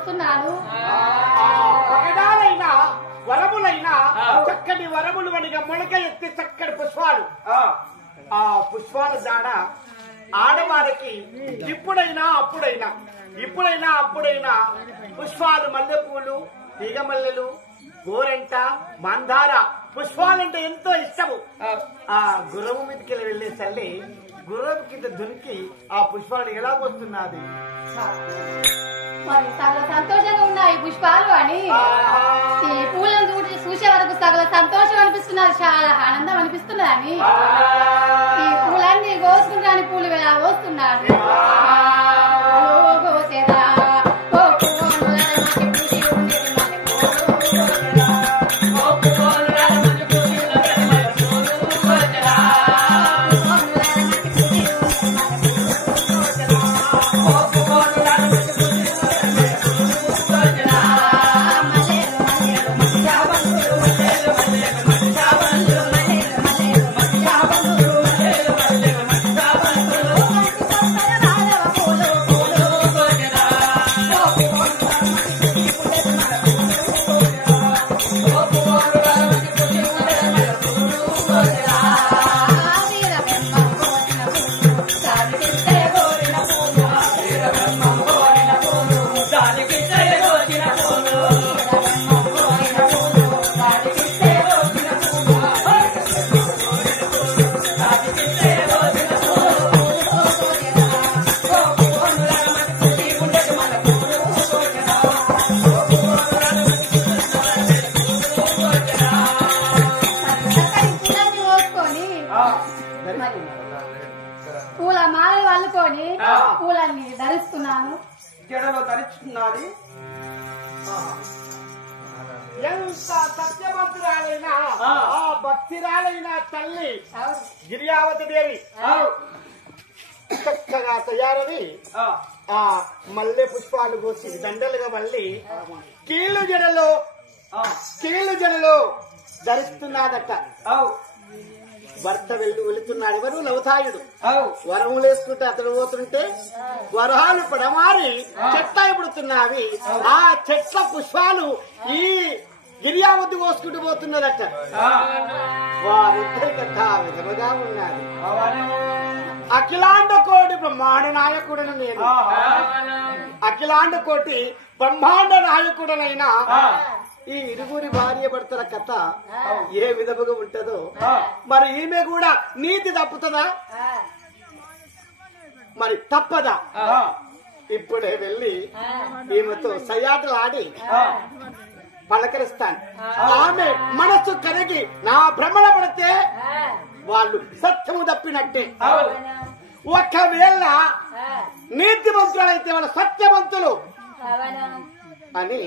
వస్తున్నాను. పగడాలైనా వరములైనా చక్కటి వరములు వనిగా మొలక ఎత్తి చక్కటి పుష్పాలు ఆ పుష్పాల దాడ ఆడవారికి ఇప్పుడైనా అప్పుడైనా పుష్పాలు మల్లెపూలు తీగమల్లెలు గోరెంట మందార పుష్పాలంటే ఎంతో ఇష్టము. ఆ గుర్రము మీదకి వెళ్లే తల్లి గుర్రం కింద దునికి ఆ పుష్పాలు ఎలా వస్తున్నది. మరి సగల సంతోషంగా ఉన్నాయి పుష్పాలు అని ఈ పూలను చూసే వరకు సగల సంతోషం అనిపిస్తున్నది, చాలా ఆనందం అనిపిస్తున్నది. ఈ పూలన్నీ కోసుకుంటాను, పూలు కోస్తున్నాను. పూల మాలలు అల్లుకొని పూలన్నీ ధరిస్తున్నాను. జడలో ధరిస్తున్నది. ఎంత సత్యవంతురాలైనా ఆ భక్తిరాలైన తల్లి గిరియావతి దేవి చక్కగా తయారని ఆ మల్లె పుష్పాలు కోసి దండలుగా మళ్ళీ కీళ్ళు జడలో ధరిస్తున్నాదట. భర్త వెళుతున్నాడు. ఎవరు? లవతాయుడు. వరములు వేసుకుంటే అతడు పోతుంటే వరహాలు పడమారి చెట్ల పుడుతున్నావి. ఆ చెట్ల పుష్పాలు ఈ గిరియావతి కోసుకుంటూ పోతున్నదట. వారిద్దరి కథ విధముగా ఉన్నది. అఖిలాండ కోటి బ్రహ్మాండ నాయకుడను నేను. అఖిలాండ కోటి బ్రహ్మాండ నాయకుడనైనా ఈ ఇరుగురి భార్య భర్తల కథ ఏ విధముగా ఉంటుందో మరి ఈమె కూడా నీతి తప్పుతుందా? మరి తప్పదా? ఇప్పుడే వెళ్ళి ఈమెతో సయాటలు ఆడి పలకరిస్తాను. ఆమె మనస్సు కరిగి నా భ్రమణ పడితే వాళ్ళు సత్యము తప్పినట్టే. ఒకవేళ నీతిమంతులైతే వాళ్ళ సత్యవంతులు అని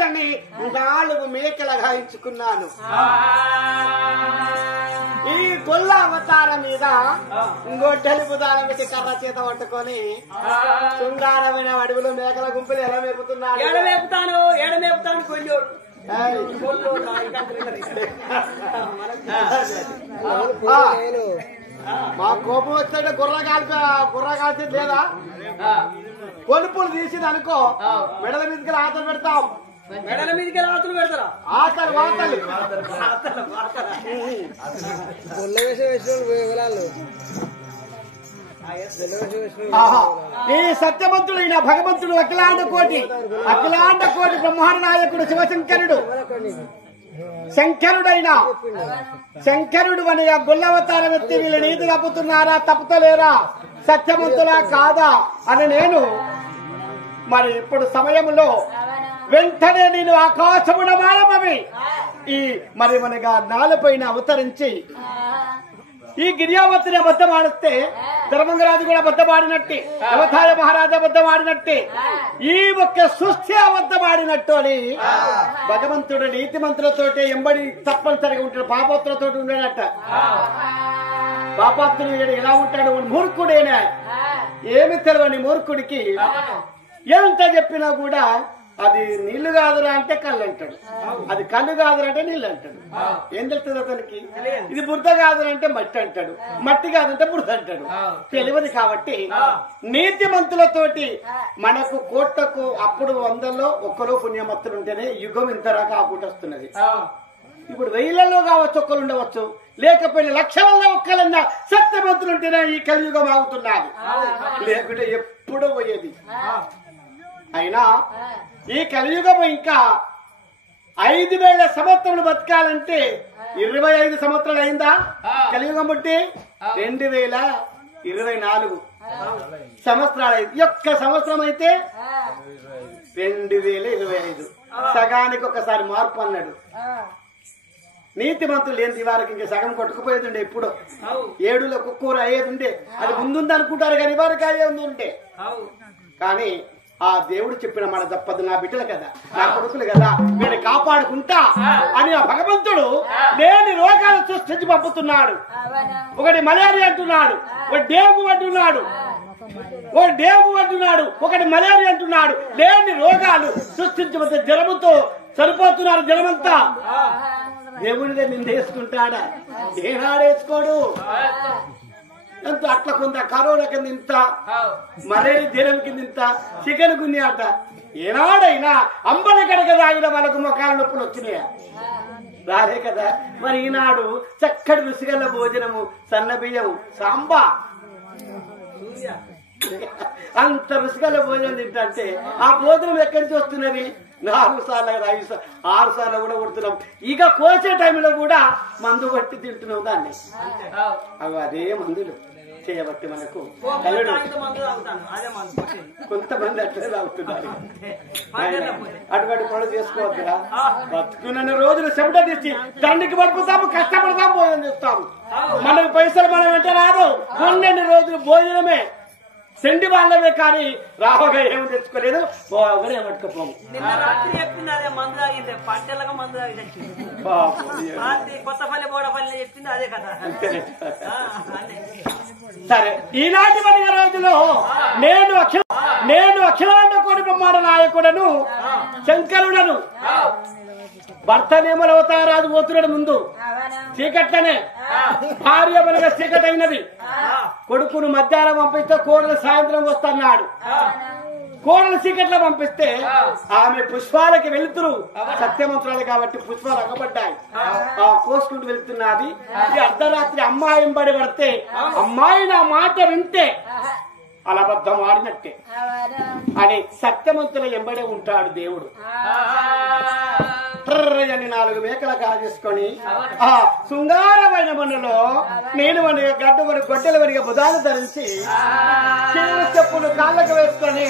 అని 4 మేకలు గాయించుకున్నాను. ఈ గొల్ల అవతారం మీద గొడ్డలి బుధాల మీద కర్ర చేత పట్టుకొని శృంగారమైన అడవిలో మేకల గుంపులు ఎలా మేపుతున్నాడు. ఏడమేపుతాను కొయ్యోడు. మా కోపం వస్తే గుర్ర కాల్చి లేదా కొలుపులు తీసింది అనుకో మెడల మీదకి ఆతలు పెడతాం. మెడల మీదకి ఆతలు పెడతారా? ఆతలు వాతలు ఈ సత్యవంతుడైన భగవంతుడు అఖిలాండ కోటి బ్రహ్మాండ నాయకుడు శివశంకరుడు శంకరుడు అని గొల్లవతారం ఎత్తి వీళ్ళు నీతి తప్పుతున్నారా తప్పుతలేరా సత్యవంతులా కాదా అని నేను మరి ఇప్పుడు సమయంలో వెంటనే నేను ఆకాశమున మానమవి ఈ మరి మనగా నాలుపైన అవతరించి ఈ గిరియావతిని అబద్ధమాడిస్తే ధర్మంగరాజు కూడా అబద్ధమాడినట్టే, అవతార మహారాజా అబద్ధమాడినట్టే, ఈ ఒక్క సృష్టి అబద్ధమాడినట్టు అని భగవంతుడు నీతి మంత్రులతోటి ఎంబడి తప్పనిసరిగా ఉంటాడు. పాపత్రులతో ఉండేనట్ట. పాపాత్రుడు ఎలా ఉంటాడు? మూర్ఖుడేనా? ఏమి తెలియని మూర్ఖుడికి ఎంత చెప్పినా కూడా అది నీళ్లు కాదురా అంటే కళ్ళు అంటాడు, అది కళ్ళు కాదురా అంటే నీళ్ళు అంటాడు. ఏం తెలుస్తుంది అతనికి? ఇది బురద కాదురంటే మట్టి అంటాడు, మట్టి కాదంటే బురద అంటాడు. తెలియదు. కాబట్టి నీతిమంతులతోటి మనకు కోట్లకు అప్పుడు 100లో ఒక్కలో పుణ్యమత్తులు ఉంటేనే యుగం ఇంతరాక ఆపుట వస్తున్నది. ఇప్పుడు 1000ల్లో కావచ్చు, ఒక్కరు ఉండవచ్చు, లేకపోయినా లక్షలలో ఒక్కలన్నా సత్యవంతులు ఉంటేనే ఈ కలియుగం ఆగుతున్నది, లేకుంటే ఎప్పుడో పోయేది. అయినా ఈ కలియుగం ఇంకా 5000 సంవత్సరాలు బతకాలంటే 25 సంవత్సరాలు అయిందా కలియుగం బట్టి? 2024 సంవత్సరాలు అయింది. ఒక్క సంవత్సరం అయితే 2025. సగానికి ఒకసారి మార్పు అన్నాడు. నీతిమంతులు లేని వారికి ఇంకా సగం కొట్టుకుపోయేది ఎప్పుడో. 7లో కుక్కూరు అయ్యేది ఉండే, అది ముందుంది అనుకుంటారు కానీ వారికి అయ్యేది ఉంటే. కానీ ఆ దేవుడు చెప్పిన మాట తప్పదు. నా బిడ్డలు కదా, నా కొడుకులు కదా, నేను కాపాడుకుంటా అని ఆ భగవంతుడు లేని రోగాలు సృష్టించి పంపుతున్నాడు. ఒకటి మలేరియా అంటున్నాడు, ఒక డేంగు అంటున్నాడు, ఒకటి మలేరియా అంటున్నాడు. లేని రోగాలు సృష్టించబోతే జ్వరముతో సరిపోతున్నారు జనమంతా. దేవుడిదే నిందేసుకుంటాడా? ఏనాడేసుకోడు. ఎంత అట్ల కొంత కరోనా కింద ఇంత, మలేరియా జ్వరం కింద ఇంత, చికెన్ గున్ని అట. ఏనాడైనా అంబలి కడగ తాగిన వాళ్ళకు మొఖాల నొప్పులు వచ్చినాయా? రాలే కదా. మరి ఈనాడు చక్కటి రుచిగల భోజనము, సన్న బియ్యము, సాంబా, అంత రుచిగల భోజనం తింటే ఆ భోజనం ఎక్కడి నుంచి వస్తున్నది? 4 సార్లు 5 సార్లు 6 సార్లు కూడా కొడుతున్నాం. ఇక కోసే టైంలో కూడా మందు బట్టి తింటున్నాం దాన్ని. అవి అదే మందులు చేయబట్టి మనకు కొంతమంది అట్లే తాగుతున్నారు. అటువంటి పనులు చేసుకోవద్దురా. బతుకున్న రోజులు చెమట తీసి దండికి పడిపోతాము, కష్టపడతాము, భోజనం చేస్తాము. మనకు పైసలు మనం వెంట రాదు. కొన్ని రోజులు భోజనమే సెండి వాళ్ళమే, కానీ రావుగా ఏమి తెచ్చుకోలేదు. ఒకరే పట్టుకపోము. నిన్న రాత్రి చెప్పింది అదే మందు తాగింది, పట్టెలకు మందు తాగి కొత్తపల్లి బోడపల్లి చెప్పింది అదే కదా. సరే, ఈనాటి మన రోజులో నేను అఖిలాండ కోటి బ్రహ్మాండ నాయకుడను, శంకరుడను. భర్త నేమలవతారాజు పోతున్నాడు ముందు చీకట్లనే. భార్య మనగా చీకటి అయినది. కొడుకును మధ్యాహ్నం పంపిస్తే కోడలు సాయంత్రం వస్తున్నాడు. కోడలు చీకట్లో పంపిస్తే ఆమె పుష్పాలకి వెళ్తురు. సత్యమంత్రాలు కాబట్టి పుష్పాలు అగబడ్డాయి. కోసుకుంటూ వెళ్తున్నది. ఈ అర్ధరాత్రి అమ్మాయి ఎంబడి పడితే అమ్మాయి నా మాట వింటే అలబద్ధం ఆడినట్టే అని సత్యమంతుల ఎంబడే ఉంటాడు దేవుడు. అని 4 మేకల కాజేసుకొని ఆ శృంగారమైన మనలో నేను గొడ్డల వరిగా బుధాలు ధరించి చీర చెప్పులు కాళ్ళకు వేసుకొని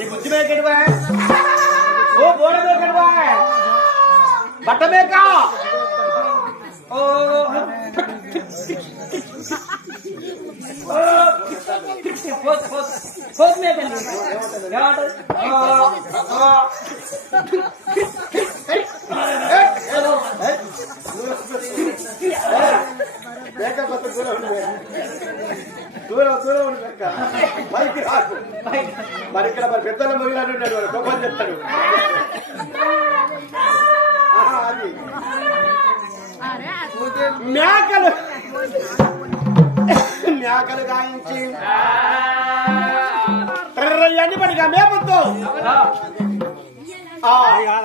ఈ బుద్ధి మేకడివా, ఓ బోడ మేకడివా, బట్ట మేక, దూరం ఉండక పైకి రాదు. మరి ఇక్కడ మరి పెద్దల మొగిలాడు ఉంటాడు, వాడు గొప్ప చెప్తాడు. అది మేకలు గాయించి ఎన్నిపడిగా మేపొద్దు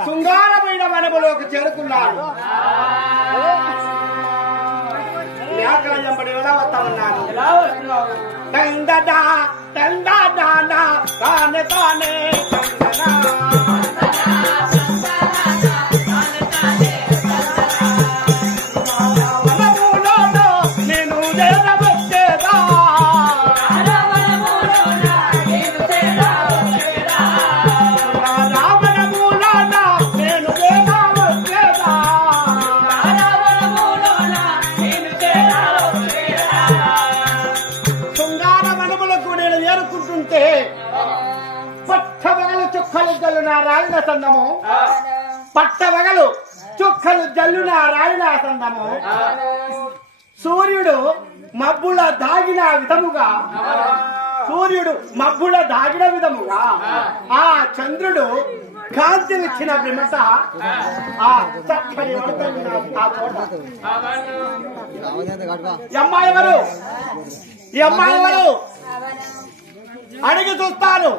శృంగారమైన వనములోకి చేరుకున్నాను. మేకల ఎంబడి ఎలా వస్తామన్నాను. తందదా తందానా తానే తానే సందము, పట్టవగలు చుక్కలు జల్లున రాయిన సందము. సూర్యుడు మబ్బుల దాగిన విధముగా సూర్యుడు మబ్బుల దాగిన విధముగా ఆ చంద్రుడు కాంతి ఇచ్చిన విమత ఆ చక్కని ఆ చోట ఈ అమ్మాయి ఎవరు అడిగి చూస్తాను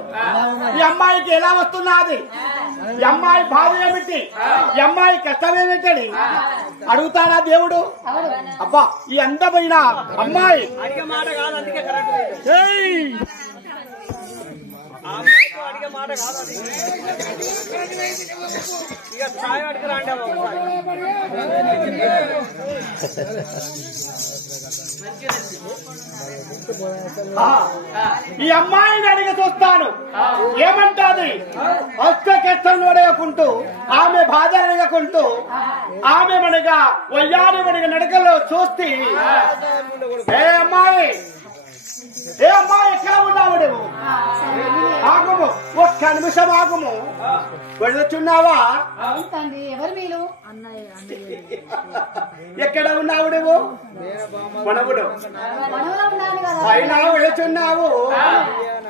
ఈ అమ్మాయికి ఎలా వస్తున్నది ఈ అమ్మాయి బాధ ఏమిటి ఈ అమ్మాయి కష్టం ఏమిటని అడుగుతాడా దేవుడు అబ్బా ఈ అందమైన అమ్మాయి అడిగే మాట కాదు అందుకే కరెక్ట్ అడిగే మాట కాదు ఇక ఛాయ్ అడిగి రాండి ఈ అమ్మాయిని అడిగి చూస్తాను ఏమంటాది అష్ట కష్టం అడగకుంటూ ఆమె బాధ అడగకుంటూ ఆమె మనగా వయ్యారి మనగా నడకలో చూస్తే ఏ అమ్మాయి ఎక్కడ ఉన్నావు నువ్వు ఆగుము ఒక్క నిమిషం ఆగుము వెళ్ళొచ్చున్నావా ఎవరు మీరు ఎక్కడ ఉన్నావు నువ్వు మనవుడు పైన వెళ్ళొచ్చున్నావు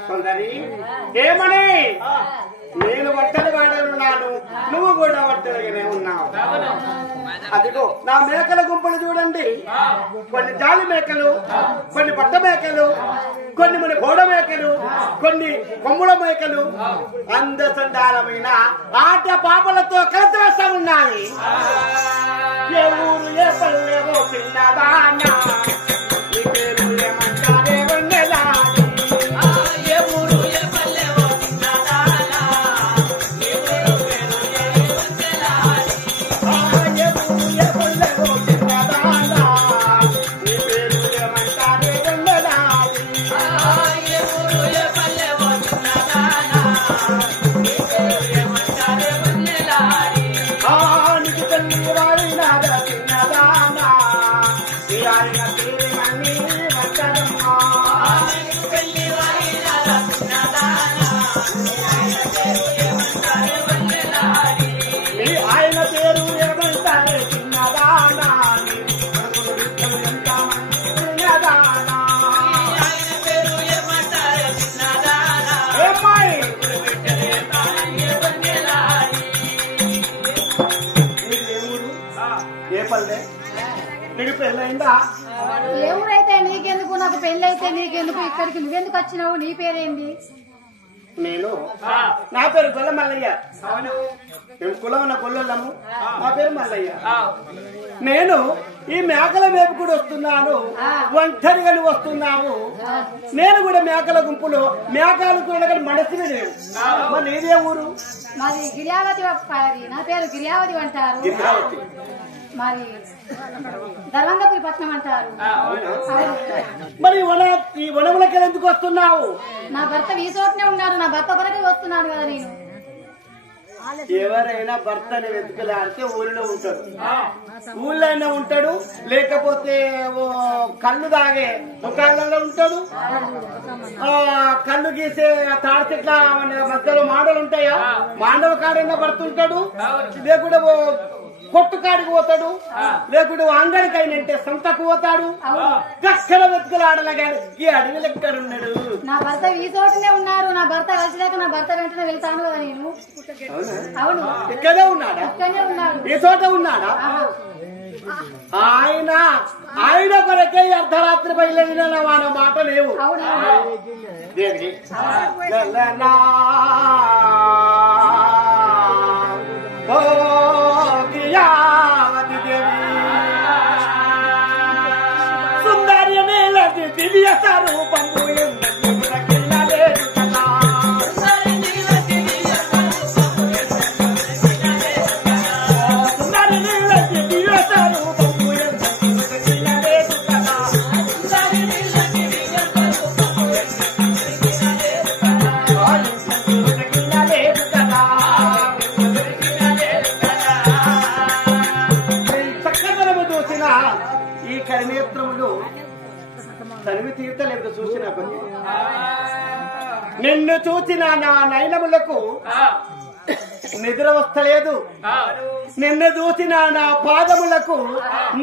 కొందరి ఏమని నేను ఒంటరి వాడనున్నాను నువ్వు కూడా ఒంటరిగానే ఉన్నావు అదిగో నా మేకల గుంపులు చూడండి కొన్ని జాలి మేకలు కొన్ని పట్ట మేకలు కొన్ని మన గోడ మేకలు కొన్ని కొమ్ముల మేకలు అందచండాలమైన ఆట పాపలతో కలిసి వస్తా ఉన్నాయి ఏ ఊరు ఏ పల్లెవో చిన్నదానా ఈ పేరు ఏమంటారే ఉన్నదా ఎవరైతే నీకెందుకు నాకు పెళ్ళైతే నీకెందుకు ఇక్కడికి నువ్వెందుకు వచ్చినావు నీ పేరేంటి నేను నా పేరు గొల్ల మల్లయ్య మేము కులం ఉన్న గొల్లము నా పేరు మల్లయ్య నేను ఈ మేకల వైపు కూడా వస్తున్నాను ఒంటరిగా వస్తున్నావు నేను కూడా మేకల గుంపులో మేకలు కూడా మనసుని లేవు మరి నీదే ఊరు మరి గిరియావతి నా పేరు గిరియావతి అంటారు మరి ధర్మంగపురి పట్నం అంటారు మరి ఈ వనములకి ఎందుకు వస్తున్నావు నా భర్త ఈ చోటనే ఉన్నారు నా భర్త కొరకే వస్తున్నాను కదా నేను ఎవరైనా భర్తని వెతుకలాడితే ఊరిలో ఉంటాడు ఊళ్ళోనే ఉంటాడు లేకపోతే కళ్ళు తాగే దుకాణంలో ఉంటాడు కళ్ళు గీసే తాడి చెట్ల మధ్యలో మాండలు ఉంటాయా మాండవ కాడైనా భర్త ఉంటాడు లేకుండా కొట్టు కాడికి పోతాడు లేకుంటే అంగడికైనంటే సంతకు పోతాడు గక్కల వెతుకలాడలే కానీ ఈ అడవిలో ఎక్కడున్నాడు నా భర్త ఈ చోటనే ఉన్నారు నా భర్త కలిసినాక నా భర్త వెంటనే వెళ్తాను కదా నేను అవును ఇక్కడే ఉన్నాడా ఇక్కడనే ఉన్నాడు ఈ చోట ఉన్నాడా ఆయన కొరకే అర్ధరాత్రి బయలుదేరిన వాన మాట లేవు దేవి సుందర్య మేళది దివ్య స్వరూపము తనివి తీర్చలేదు చూసిన కొన్ని నిన్ను చూసిన నా నయనములకు నిద్ర వస్తలేదు నిన్ను చూసిన నా పాదములకు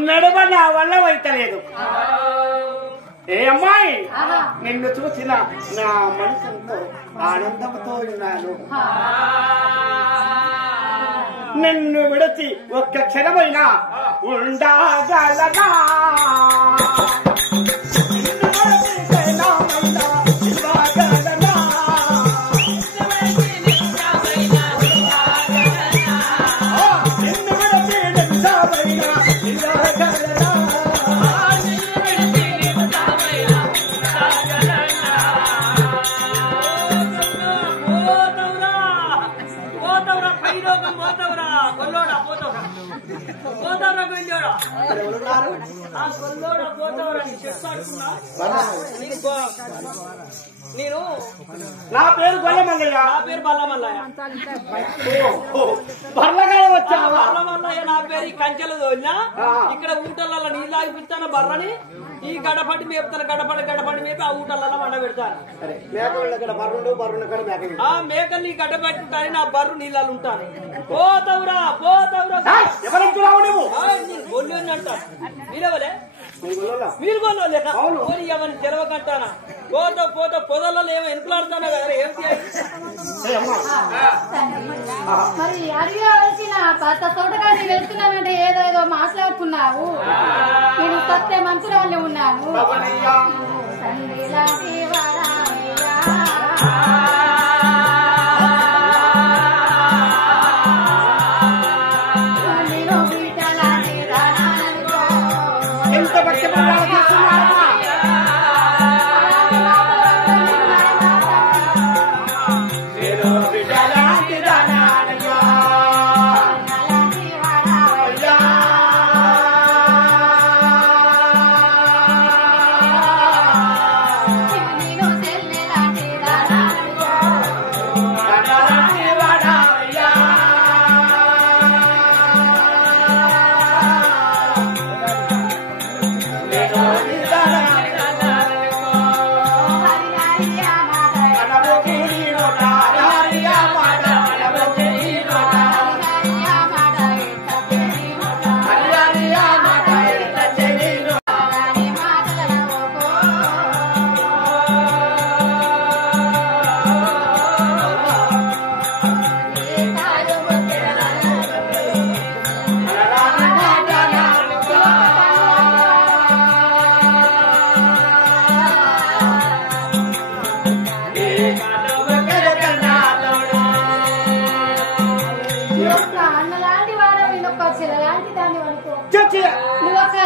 నడవ నా వల్ల వైతలేదు ఏ అమ్మాయి నిన్ను చూసిన నా మనసుతో ఆనందంతో ఉన్నాను. నిన్ను విడచి ఒక్క క్షణమైనా ఉండగలనా? నేను నా పేరు గొల్లమల్లయ్య. నా పేరు బల్లమల్లయ్య. బర్రగా వచ్చావా? బల్లమల్లయ్య నా పేరు. ఈ కంచెలు తోలినా ఇక్కడ ఊటలలో నీళ్ళు ఆగిపిస్తాను బర్రని. ఈ గడపడి మేపుతాను. గడపడి మేపి ఆ ఊటలలో వండ పెడతాను. ఆ మేకల్ని గడ్డ పెట్టుకుంటాను. నా బర్రు నీళ్ళలు ఉంటాను. పోతవురా గొల్లు అంటాను. మీరెవలే? మీరు గొల్లు ఎవరిని తెలవకంటానా? పోత పొదలలో ఏమో ఎనుకులాడుతానా కదా? ఏమిటి మరి అడిగవలసిన భర్త తోటగాని వెళ్తున్నానంటే ఏదో మాట్లాడుకున్నావు. నేను సత్య మంత్రాన్ని ఉన్నాను.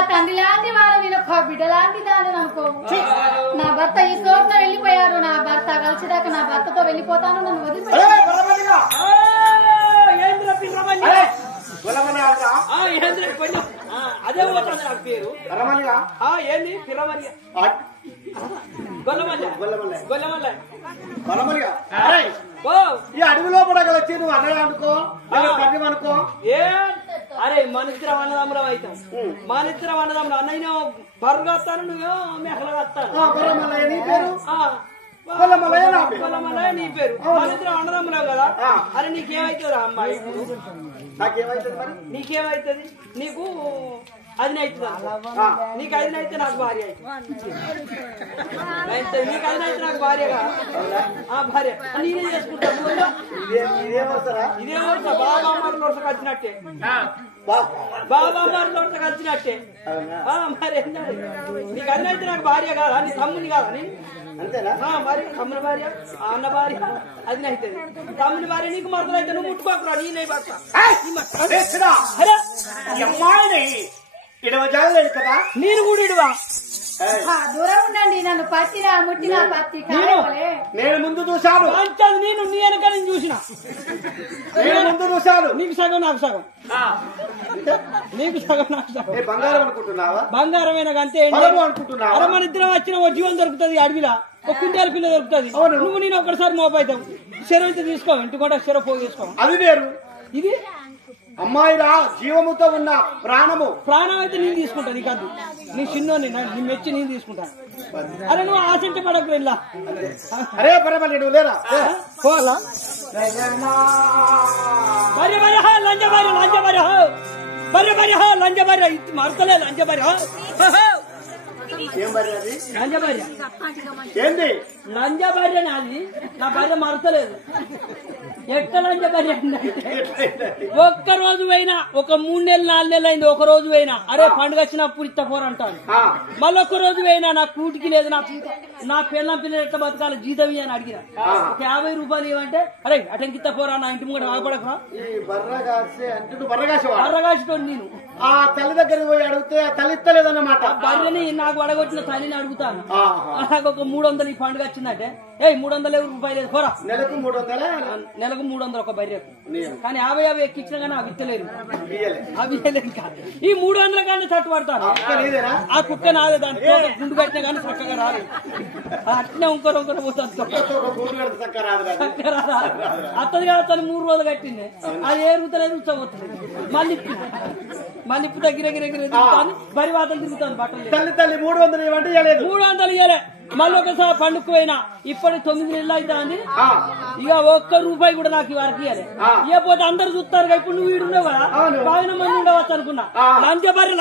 తండ్రి లాంటి వారు నేను ఒక బిడ్డ లాంటి దాన్ని అనుకో. నా భర్త ఈ చోట్ల వెళ్ళిపోయారు. నా భర్త కలిసిదాకా నా భర్తతో వెళ్ళిపోతాను. నన్ను వదిలిపోయారు. అదే పోతుంది నాకు పేరు. ఏంది పిల్లమల్లి ఈ అడవిలో కూడా వచ్చి నువ్వు అన్నయ్య అనుకో అనుకో. ఏ అరే మనిద్దరం అన్నదమ్ములం అవుతాం. మనిద్దరం అన్నదమ్ములు. అన్నయ్య బర్రు కత్తాను, నువ్వేమో మెహలు కత్తాను. గొల్లమల్లయ్య నీ పేరు. మనిద్దరం అన్నదమ్ములం కదా. అరే నీకేమైతుందా అమ్మాయి? నాకేమైతుంది మరి? నీకేమైతుంది? నీకు అది అవుతుందా? నీకు అది అయితే నాకు భార్య అవుతుంది. నీకు అది అయితే నాకు భార్యగా భార్య నేనే చేసుకుంటాను. ఇదే వరుస బాబామారు వరుస కలిసినట్టే. బాబామారు వరుస కలిసినట్టే. మరి నీకు అది అయితే నాకు భార్య కాదా? నీ తమ్ముని కాదా? నీ అంతేనా? భార్య తమ్ముని భార్య అన్న భార్య అది అవుతుంది. తమ్ముని భార్య నీకు మరదలైతే నువ్వు ముట్టుకోకరా. నేనే భర్త. అమ్మాయిని ఇడవజాలేదు కదా. నేను కూడా ఇడవా. దూరం ఉండండి. నన్ను పట్టినా ముట్టినా పత్తి నేను ముందు చూశాను. నేను నీ వెనక నేను చూసిన. నేను ముందు చూశాను. నీకు సగం నాకు సగం. నీకు సగం నాకు సగం. బంగారం అనుకుంటున్నావా? బంగారమైన అంతే అనుకుంటున్నావా? అరే మన ఇద్దరం వచ్చిన ఓ జీవం దొరుకుతుంది అడవిలా. ఒక కుంటాల పిల్ల దొరుకుతుంది. నువ్వు నేను ఒకసారి మోపైతావు. చెరువు అయితే తీసుకో. ఇంటి కూడా చెరువు పోగు తీసుకో. అది వేరు. ఇది అమ్మాయిరా జీవముతో ఉన్న ప్రాణము. ప్రాణం అయితే నేను తీసుకుంటా. నీకు అద్దు. నీ చిన్నోని నీ మెచ్చి నేను తీసుకుంటాను. అరే నువ్వు ఆశంటే పడకు. వెళ్ళా. అరే పరమల్లి నువ్వు లేరా? పోలా భార్య భార్య లంజ భార్య లంజ భార్య భార్య భార్య లంజ భార్య ఇది మరతలే లంజ భార్య ఏం భార్య అది? లంజ భార్య. ఏంది లంజ భార్య నాది. నా భార్య మరతలేదు. ఎట్లా లంజ భార్య ఒక్క రోజు పోయినా, ఒక 3 నెలలు 4 నెలలు అయింది, ఒక రోజు పోయినా అరే పండుగ వచ్చినప్పుడు ఇత్త పోరంటాను. మళ్ళీ ఒక్క రోజు పోయినా నా కూటికి లేదు, నా పిల్లలు ఎట్లా బతకాలి జీతం అని అడిగిన. ఒక 50 రూపాయలు ఇవ్వంటే అరే అటెంకి ఇత్త పోరా, నా ఇంటి ముందు ఆగపడక బర్రగాసితో నేను ఆ తల్లి దగ్గరికి పోయి అడిగితే తల్లి ఇస్తలేదన్నమాట. బర్రెని నాకు అడగొచ్చిన తల్లిని అడుగుతాను. నాకు ఒక 300 ఈ పండుగ వచ్చిందంటే 300 రూపాయలు లేదు పోరా. నెలకు 300, నెలకు 300 ఒక బర్రెకు. కానీ 50 ఎక్కించినా కానీ అవి ఇస్తలేరు. అవి ఇంకా ఈ 300 కానీ తట్టు పడతాను. ఆ కుక్క నాదే, దాని గుండు కట్టినా కానీ చక్కగా రాదు. అట్నే ఇంకొరు పోతాను. అత్తది కాదు, తను 3 రోజులు కట్టింది. అది ఏరుగుతలేదు, ఉచ్చబోతుంది. మళ్ళీ ఇప్పుడు దగ్గర తిరుగుతాను, బరి వాతలు తిరుగుతాను. బట్టలు తల్లి తల్లి 300 ఇవ్వండి, 300 ఇవ్వలే. మళ్ళీ ఒకసారి పండుగ పోయినా, ఇప్పటి 9 నెలలు అవుతాంది. ఇక ఒక్క రూపాయి కూడా నాకు వరకు ఇవ్వలే. ఇవ్వకపోతే అందరు చూస్తారు. ఇప్పుడు నువ్వు వీడున్నావు కదా, బాగా మంది ఉండవచ్చు అనుకున్నా. లంచబరి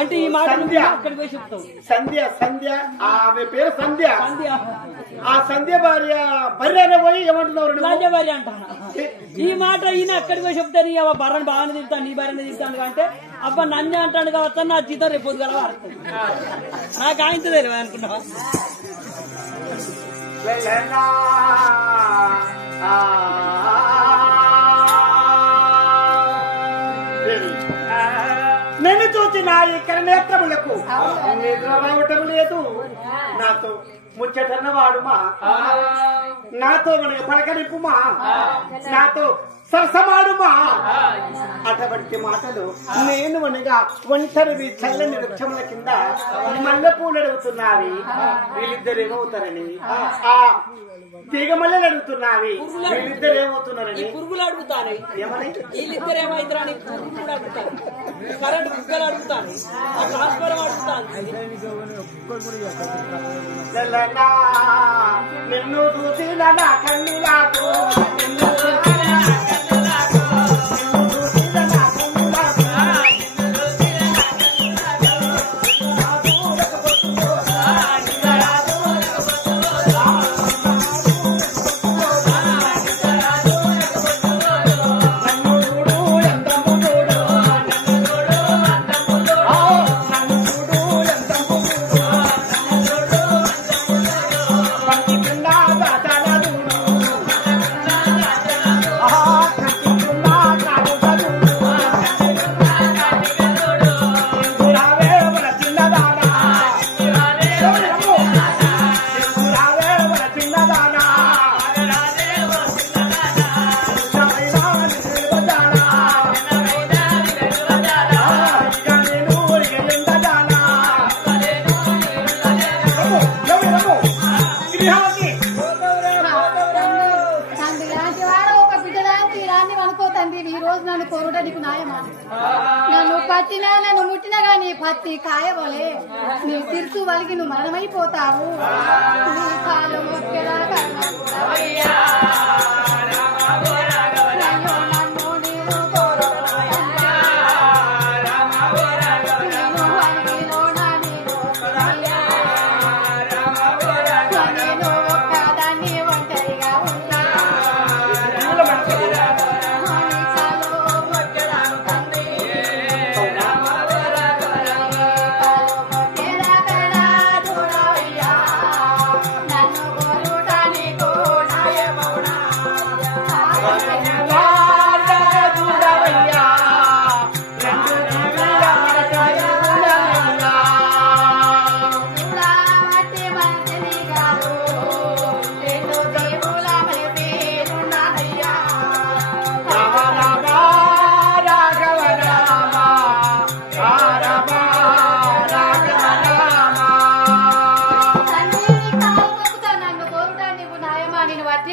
అంటే ఈ మాట అక్కడికి పోయి చెప్తావు. సంధ్య ఆమె పేరు సంధ్య. ఆ సంధ్య భార్య బర్రె పోయి ఏమంటున్నారు? లంచ భార్య అంటాను. ఈ మాట ఈయన అక్కడికి పోయి చెప్తాను. బర్రని బాగానే తింటాను, నీ భార్యనే తింటాను అంటే అబ్బా నన్నే అంటాడు కావచ్చు, నా జీతం రేపు పొద్దుగల వాడుతుంది. నాకు ఆయనతో తెలియదు అనుకున్నావా? నన్ను చూసిన ఇక్కడ నేత్రములకు నిద్ర రావటం లేదు. నాతో ముచ్చటన్న వాడుమా, నాతో మనకి పలకరింపుమా, నాతో సరసమాడుమా. అటువంటి మాటలు నేను అనగా ఒంటరి చల్లని వృక్షముల కింద మల్లెపూలు అడుగుతున్నావి. వీళ్ళిద్దరు ఏమవుతారని ఆ తీగ మల్లెలు అడుగుతున్నావి. వీళ్ళిద్దరు ఏమవుతున్నారని పురుగులు అడుగుతాను. ఏమని వీళ్ళిద్దరు ఏమవుతారని పురుగులు అడుగుతాను, కరెంట్ కుక్కలు అడుగుతాను, ట్రాన్స్ఫర్ అడుగుతాను. నిన్ను చూసిన నా కన్నులకు నన్ను ముట్టినా గాని పత్తి కాయబోలే నీ తిరుసు వలిగి నువ్వు మరణమైపోతావు. నీ కాలు మొక్కేలాగా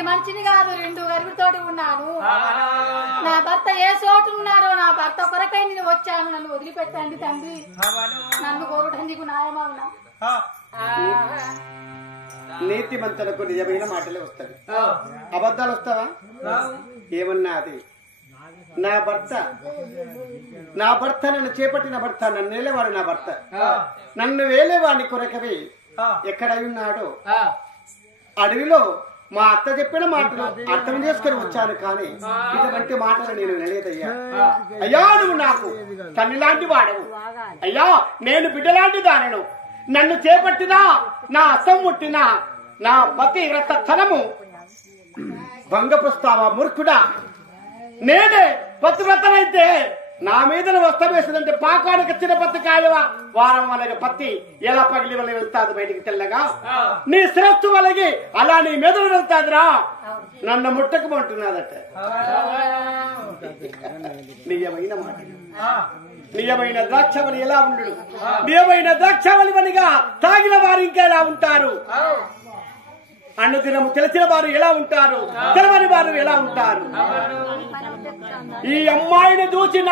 మంచిది కాదు. 2 గరుగుతోటి ఉన్నాను. నా భర్త ఏ చోటు ఉన్నాడో నా భర్త కొరకై నేను వచ్చాను. నన్ను వదిలిపెట్టండి తండ్రి, నన్ను కోరటం నీకు న్యాయమవునా? నీతిమంతులకు నిజమైన మాటలే వస్తాయి, అబద్ధాలు వస్తావా? ఏమన్నా అది నా భర్త నన్ను చేపట్టిన భర్త, నన్ను వేలేవాడు నా భర్త. నన్ను వేలేవాడిని కొరకవి ఎక్కడ ఉన్నాడో అడవిలో మా అత్త చెప్పిన మాటలు అర్థం చేసుకుని వచ్చాను, కానీ ఇటువంటి మాటలు నేను వినలేదయ్యా. అయ్యా నువ్వు నాకు తల్లి లాంటి వాడవు అయ్యా, నేను బిడ్డలాంటి దానను. నన్ను చేపట్టినా నా అత్తం ముట్టినా నా పతి వ్రతనము భంగ ప్రస్తావ మూర్ఖుడా. నేనే పతివ్రతనైతే నా మీద వస్త్రం వేసిందంటే పాకానికి వచ్చిన పత్తి కాయవా వారం వలగ పత్తి ఎలా పగిలి వల్ల వెళ్తాది బయటికి తెల్లగా, నీ శ్రేష్ఠ వలగి అలా నీ మెదడు వెళ్తాదిరా. నన్ను ముట్టకమంటున్నాదట. నిజమైన మాట. నిజమైన ద్రాక్షవని ఎలా ఉండు, నిజమైన ద్రాక్షవలివనిగా తాగిన వారు ఇంకా ఎలా ఉంటారు, అన్ను దినము తెలిసిన వారు ఎలా ఉంటారు, తెలవని వారు ఎలా ఉంటారు. ఈ అమ్మాయిని చూసిన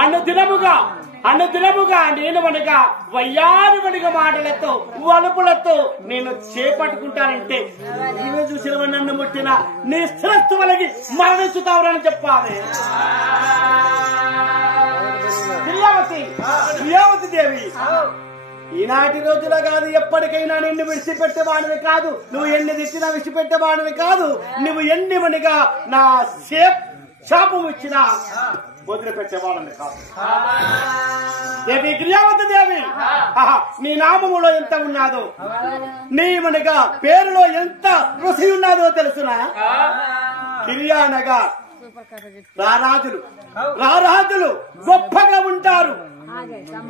అన్ను దినముగా నేను మనగా వయ్యారుమనిగా మాటలతో వలుపులతో నేను చేపట్టుకుంటానంటే ఈమె చూసిన నన్ను ముట్టిన నీ శ్రద్ధ వలగి మరణించుతావురని చెప్పాలి. ప్రియావతి దేవి, ఈనాటి రోజులో కాదు, ఎప్పటికైనా నిన్ను విడిచిపెట్టేవాడివి కాదు, నువ్వు ఎన్ని తెచ్చినా విడిచిపెట్టేవాడివి కాదు, నువ్వు ఎన్ని మనిగా నా శాపం ఇచ్చినా వదిలిపెట్టేవాడిని కాదు. దేవి క్రియావతి దేవి, నీ నామములో ఎంత ఉన్నాదో, నీ మనిగా పేరులో ఎంత రుచి ఉన్నాదో తెలుసునా. కిరియానగా రారాజులు గొప్పగా ఉంటారు,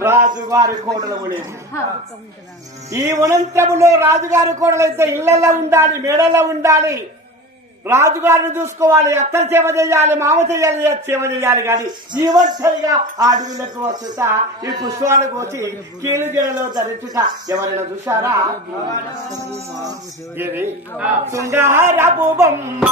రాజుగారి కోడలు ఉండేది. ఈ వనంతములో రాజుగారి కోడలైతే ఇళ్లలో ఉండాలి, మేడల్లో ఉండాలి, రాజుగారిని చూసుకోవాలి, అత్త సేవ చేయాలి, మామ చేయాలి, సేవ చేయాలి. కానీ ఈ ఒంటరిగా అడవులకు వచ్చుట, ఈ పుష్పాలు కోసి కీలు గిరలో ధరించుట ఎవరైనా చూశారా? ఇది శృంగారపు బొమ్మ,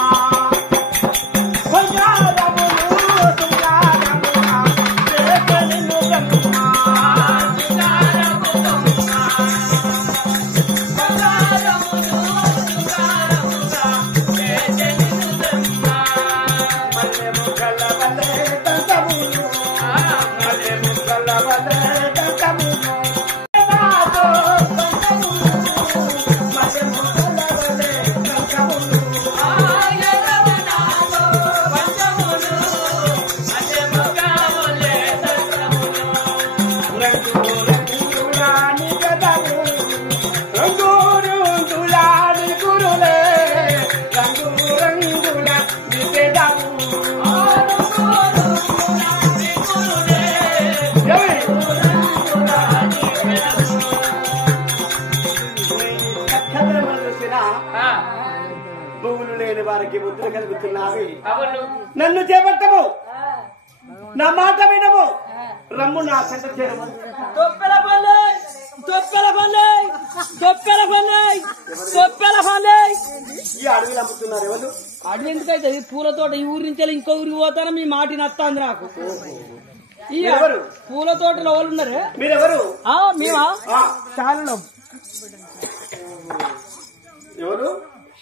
భూములు లేని వారికి ముద్ర కలుగుతున్నావి. నన్ను చేపట్టము, నా మాట వినము, రమ్ము నా చెంత చేరము. ఈ అడవిలు అమ్ముతున్నారు ఎవరు? అడవి ఎందుకైతే పూల తోట, ఈ ఊరి నుంచి ఇంకో ఊరికి పోతాను, మీ మాట నత్తాంది నాకు. ఈ పూల తోటలో వాళ్ళు ఉన్నారు. మీరెవరు? మేమా శాలలో. ఎవరు?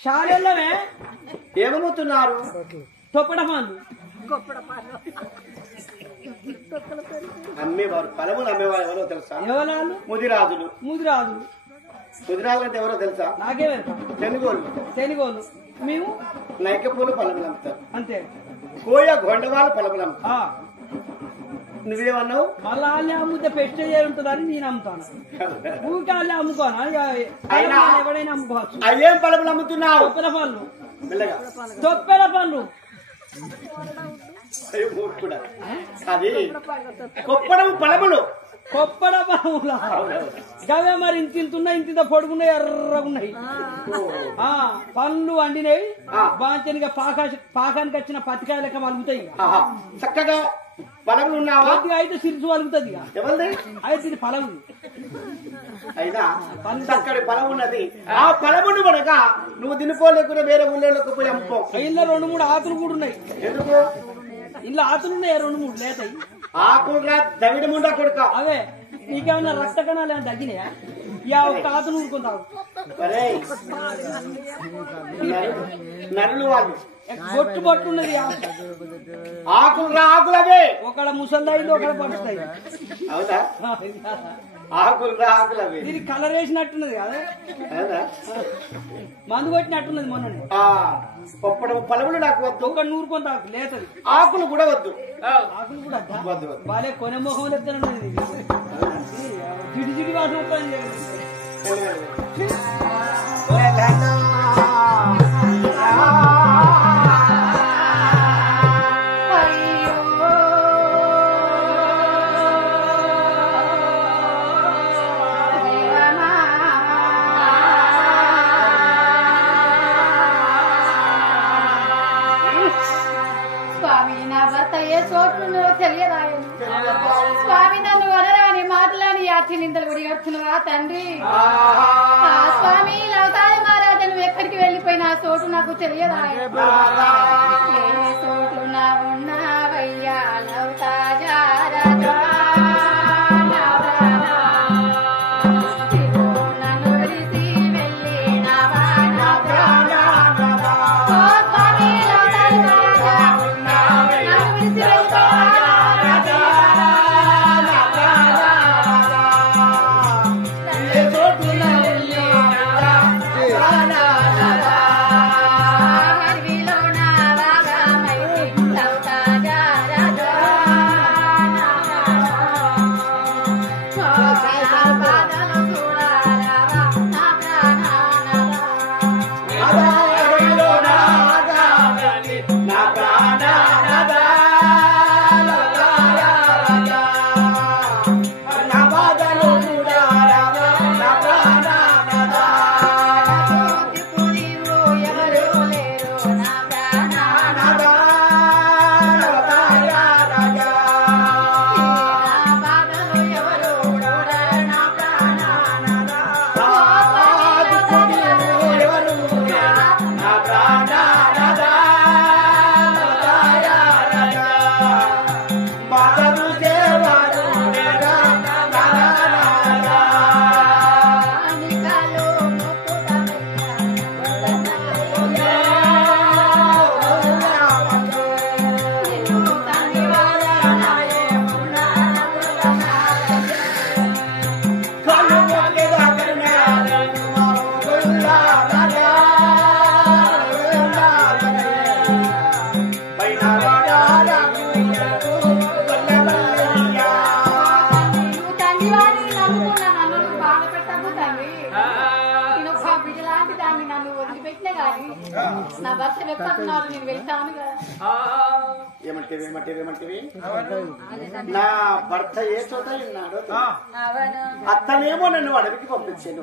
శాలలోనే ఏమవుతున్నారు? తొప్పడ పాలు అమ్మేవారు, పొలములు అమ్మేవారు ఎవరో తెలుసా? ఎవరు? ముదిరాజులు. ముదిరాజులు అంటే ఎవరో తెలుసా? నాకే తెనుగోళ్ళు. మేము నైకపూలు పొలములు అమ్ముతారు అంతే. కోయ గొండవాళ్ళు పొలములు అమ్ముతారు. నువ్వేమన్నావు? మళ్ళా వాళ్ళే అమ్ముతే పెస్ట్ ఉంటుందని నేను అమ్ముతాను. ఊరికే వాళ్ళే అమ్ముకోను, ఎవడైనా అమ్ముకోవచ్చు. అయ్యేం పొలములు అమ్ముతున్నావు? తొప్పెల పళ్ళు. అది కొప్పడం పొలములు. కొప్పడ పొలములా? గవే మరి ఇంతింతున్నాయి, ఇంత పొడుగున్నాయి, ఎర్రగున్నాయి. పండ్లు వండినవి బాంచనిగా పాకానికి వచ్చిన పత్తికాయ లెక్క వలుగుతాయి. చక్కగా పొలములు ఉన్నావా? అయితే సిరుసు వలుగుతుంది. అయితే ఇది పొలము అయినా చక్కటి పొలం ఉన్నది. ఆ పొలమును కనుక నువ్వు తినుకోలేకుండా వేరే ఊళ్ళోకి పోయి అమ్ముకో. ఇంట్లో 2-3 ఆకులు కూడా ఉన్నాయి. ఎందుకు? ఇంట్లో ఆకులు ఉన్నాయి 2-3 లేతాయి. ఆకులు దవిడి ముండా కొడుక అవే నీకేమన్నా రక్త కణాలు ఏమైనా తగ్గినాయా? యా ఒక ఆకులు ఊరుకుంటావు నరులు వాళ్ళు బొట్టు బొట్టు ఉన్నది ఆకులు ఆకులవే ఒకడ ముసలిదైంది ఒకడ పడుతుంది. అవునా? ఆకులు ఆకులవే దీనికి కలర్ వేసినట్టున్నది కదా, మందు కొట్టినట్టున్నది మొన్ననే. పలువులు నాకు వద్దు, ఒక నూరుకొని తాకు లేతది. ఆకులు కూడా వద్దు, ఆకులు కూడా వద్దు. బాలే కొనే మొహం లెక్కనున్నది, జిడి జిడి వాసన వస్తుంది. స్వామి నన్ను వనరాని మాటలని యాత్రినింతలు గుడి కడుతున్నావా తండ్రి? స్వామి లవతాయ మహారాజా నువ్వు ఎక్కడికి వెళ్ళిపోయినా చోటు నాకు తెలియదా? ఏ చోటు నా ఉన్నావయ్యా లవతాయ రాజా, నన్ను విడిసి వెళ్ళినావా నా ప్రాణా? స్వామి లవతాయ మహారాజా నన్ను విడిసి నా భర్త వెళ్తున్నాడు, నేను వెళ్తాను. ఏమంటివి నా భర్త ఏ చోట ఉన్నాడో అత్తనేమో నన్ను అడవికి పంపించాను.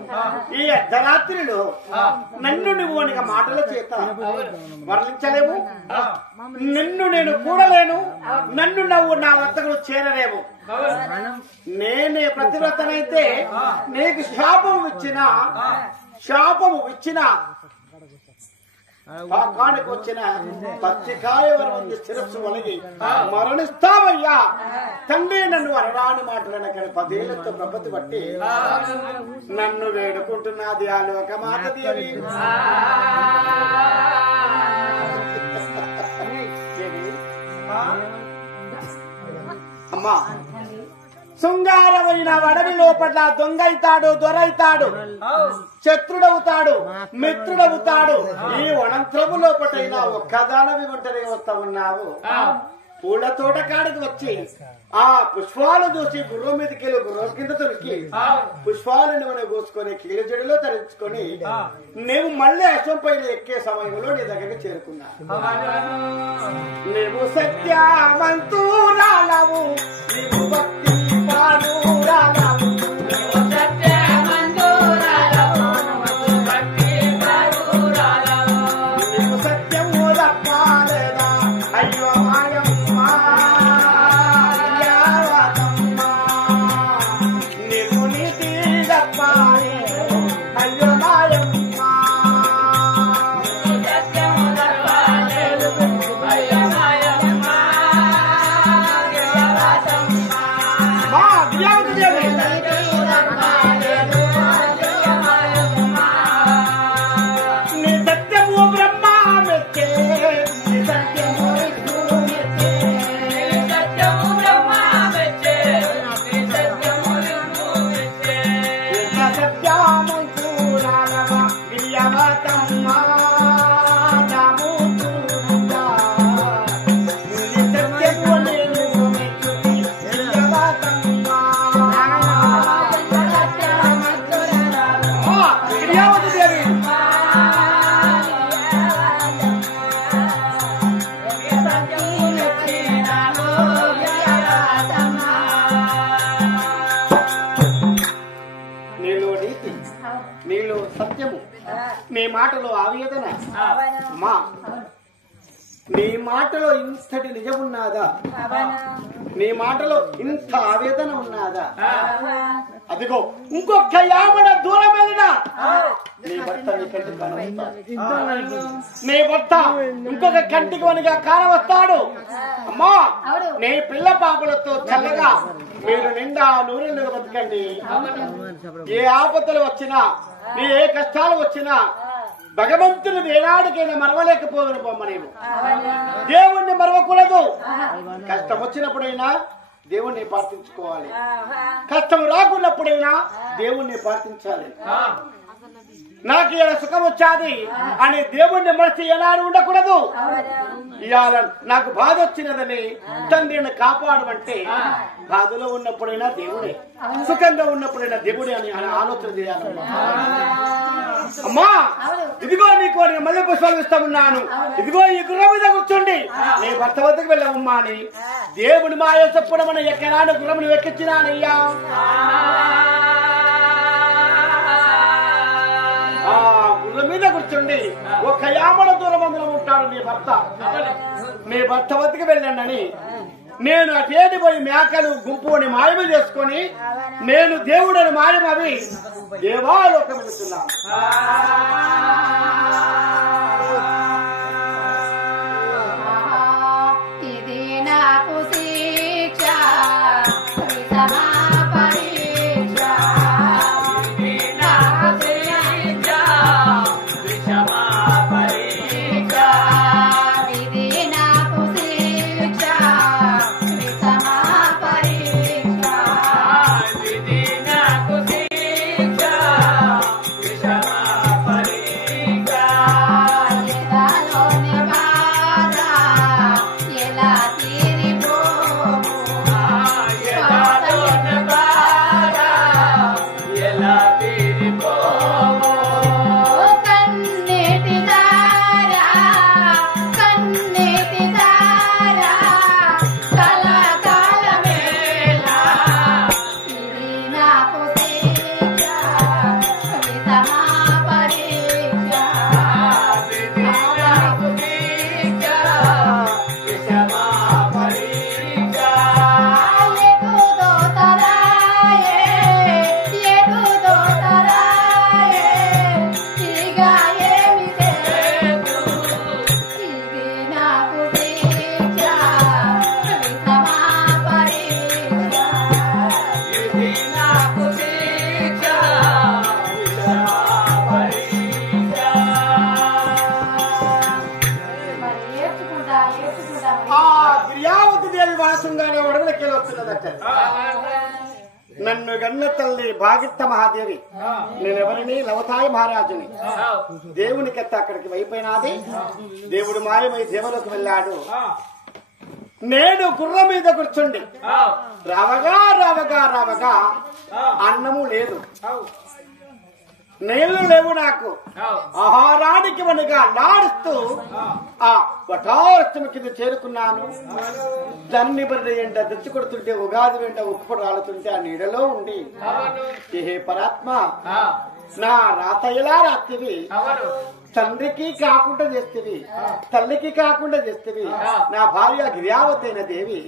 ఈ అర్ధరాత్రిలో నన్ను నువ్వు అనిగా మాటల చేత వర్ణించలేవు, నిన్ను నేను కూడలేను, నన్ను నువ్వు నా వద్దకు చేరలేవు. నేనే ప్రతివ్రతనైతే నీకు శాపము ఇచ్చిన పాకానికి వచ్చిన పత్రికాయ వరకు శిరస్సు వలగి మరణిస్తావయ్యా. తండ్రి నన్ను వరరాని మాటలను కానీ 10 ఏళ్లతో ప్రపత్తి బట్టి నన్ను వేడుకుంటున్నది ఆ లోకమాత దేవి. అమ్మా, శృంగారమైన వడవి లోపల దొంగైతాడు, దొరైతాడు, శత్రుడవుతాడు, మిత్రుడవుతాడు. ఈ వనంత్రము లోపటైనా ఒక్కదానవి ఒంటరిగా వస్తా ఉన్నావు. పూల తోట కాడికి వచ్చి ఆ పుష్పాలు చూసి గుర్రం మీదకి వెళ్ళి గుర్రం కింద దొరికి పుష్పాలు నువ్వు కోసుకొని కీల జడిలో తరించుకొని నువ్వు మళ్ళీ అశ్వం పైన ఎక్కే సమయంలో నీ దగ్గరికి చేరుకున్నా. నువ్వు సత్యవంతురాలవు, నీవు భక్తి పాడురాలవు, నీవు సత్యము తప్పాలేదా అయ్యో మాయమ్మ, నీవు నీతి తప్పాలి అయ్యో మాయమ్మ, మా దివ్యావతి దేవి నీ మాటలో ఆవేదన అమ్మా, నీ మాటలో ఇంతటి నిజమున్నాదా? నీ మాటలో ఇంత ఆవేదన ఉన్నాదా? అదిగో ఇంకొక యామన దూరం వెళ్ళినా నీ భర్త నీ కంటికి కానవస్తాడు. నీ భర్త ఇంకొక కంటికి వనిగా కానవస్తాడు. అమ్మా, నీ పిల్ల పాపలతో చల్లగా మీరు నిండా నూరెళ్ళుగా బతకండి. ఏ ఆపదలు వచ్చినా, నీ ఏ కష్టాలు వచ్చినా భగవంతుని ఏనాడికైనా మరవలేకపోయిన బొమ్మ నీవు. దేవుణ్ణి మరవకూడదు. కష్టం వచ్చినప్పుడైనా దేవుణ్ణి ప్రార్థించుకోవాలి, కష్టం రాకున్నప్పుడైనా దేవుణ్ణి ప్రార్థించాలి. నాకు ఇలా సుఖం వచ్చాది అని దేవుణ్ణి మనిషి ఏనాడు ఉండకూడదు. ఇవాళ నాకు బాధ వచ్చినదని తండ్రిని కాపాడమంటే బాధలో ఉన్నప్పుడైనా దేవుడే, సుఖంగా ఉన్నప్పుడైనా దేవుడే అని ఆలోచన చేయాలమ్మా. అమ్మా, ఇదిగో నీకు నేను మళ్ళీ పుష్పాలు ఇస్తా ఉన్నాను. ఇదిగో ఈ గుర్రం మీద కూర్చోండి, నీ భర్త వద్దకు వెళ్ళమ్మా అని దేవుని మాయ చెప్పడం అని ఎక్కడాను గుర్రమును ఎక్కించినానయ్యా. గుర్రం మీద కూర్చోండి, ఒక యామల దూరం అందులో ఉంటాడు నీ భర్త. నీ భర్త వద్దకు వెళ్ళండి అని నేను అటేటి పోయి మేకలు గుంపు అని మాయమ చేసుకొని నేను దేవుడని మాయమవి దేవాలోకం వెళ్తున్నాను. ఇది నాకు శిక్ష నన్ను గన్న తల్లి భాగిత్త మహాదేవి, నేనెవరిని లవతాయి మహారాజుని. దేవునికెత్త అక్కడికి వైపోయినాది. దేవుడు మాయమై దేవలోకి వెళ్ళాడు. నేను గుర్ర మీద కూర్చుండి రావగా రావగా రావగా అన్నము లేదు, నీళ్లు లేవు. నాకు ఆహారానికి వనిగా లాడుస్తూ ఆ వటారస్తమి కింద చేరుకున్నాను. దాన్ని బరి ఎండ తెచ్చి కొడుతుంటే, ఉగాది వెంట ఉప్పు రాలుతుంటే ఆ నీడలో ఉండి హే పరాత్మ, నా రాత ఎలా రాత్రివి తండ్రికి కాకుండా చేస్తేవి, తల్లికి కాకుండా చేస్తేవి. నా భార్య గిర్యావతి అయిన దేవి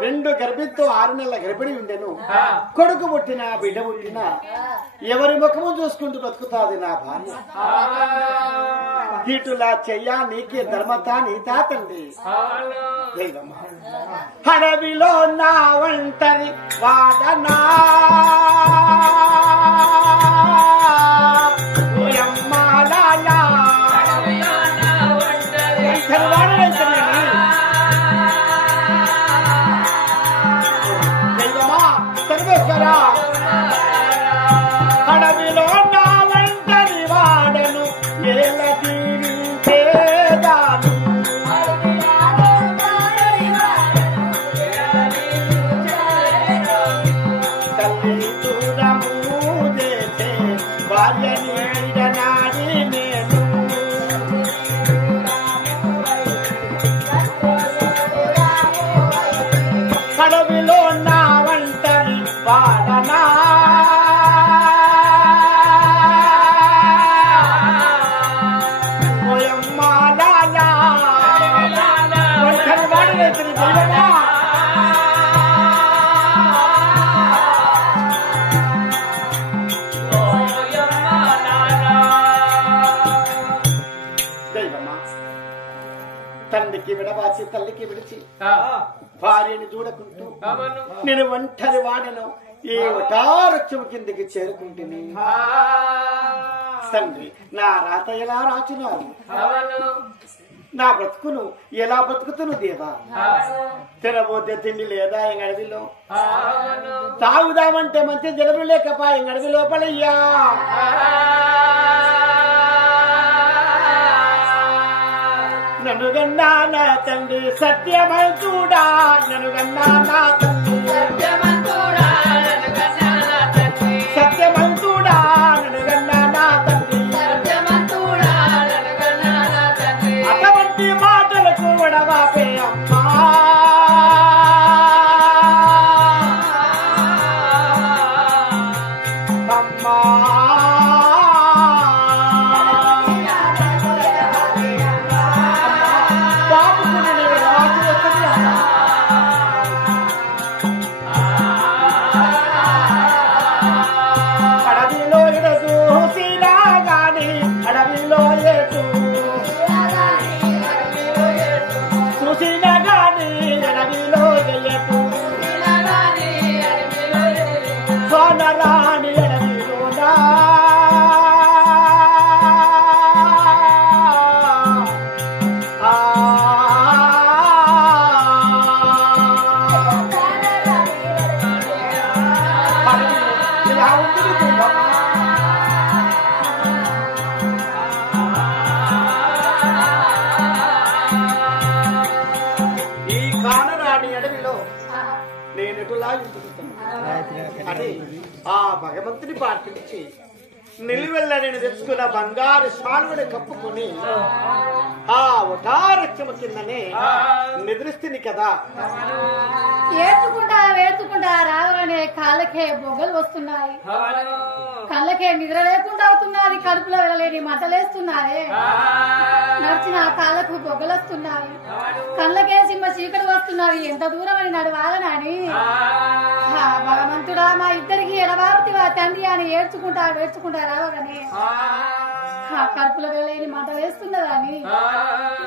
2 గర్భితో 6 నెలల గర్భిణి ఉండెను. కొడుకు పుట్టిన బిడ్డ పుట్టిన ఎవరి ముఖము చూసుకుంటూ బతుకుతాది నా భార్య. ఇటులా చెయ్యా నీకే ధర్మత నీతా తండ్రి. అడవిలో నా ఒంటరి వాడనా అడవిలో నా ఒంటరి వాడను ఏల తీరించేదాను. తల్లి దూరము చేసే భార్య నీడనాడి నేను. అడవిలో నా ఒంటరి వాడనా తండ్రికి విడవాసి తల్లికి విడిచి భార్యని చూడకుంటూ నేను ఒంటరి వాడను ఈ వటారక్షం కిందికి చేరుకుంటుని. తండ్రి నా రాత ఎలా రాచున్నావు, నా బ్రతుకును ఎలా బ్రతుకుతును దేవా. తినబోతే తిండి లేదా ఎంగడవిలో, తాగుదామంటే మంచి జలము లేకపా ఎంగడవి లోపలయ్యా. నన్ను గన్నా నా తండ్రి సత్యమంతుడా, నన్ను గన్నా నా తండ్రి సత్యమంతుడా, నన్ను గన్నా నా తండ్రి సత్యమంతుడా, నన్ను గన్నా నా తండ్రి సత్యమంతుడా, నన్ను గన్నా నా తండ్రి. అటువంటి మాటలకు వడవాపే అమ్మా, అమ్మా అని ఆ భగవంతుని ప్రార్థించి నిలువెల్ల నేను తెచ్చుకున్న బంగారు శాలువని కప్పుకొని ఆ వటారక్షమ కిందనే నిద్రిస్తుంది కదా. ఏడ్చుకుంటా వేడ్చుకుంటా రావాలనే కాళ్ళకే బొగ్గలు వస్తున్నాయి, కళ్ళకే నిద్ర లేకుండా అవుతున్నది, కడుపులో వెళ్ళలేని మంటలేస్తున్నారే, నడిచిన కాళ్ళకు బొగ్గలు వస్తున్నాయి, కళ్ళకే సింహ చీకటి వస్తున్నది, ఎంత దూరం అని నడవాలని. భగవంతుడా మా ఇద్దరికి ఎడబాబుతివా తండ్రి అని ఏడ్చుకుంటా వేడ్చుకుంటా రావగానే కడుపులో వెళ్ళలేని మంట వేస్తున్నదని.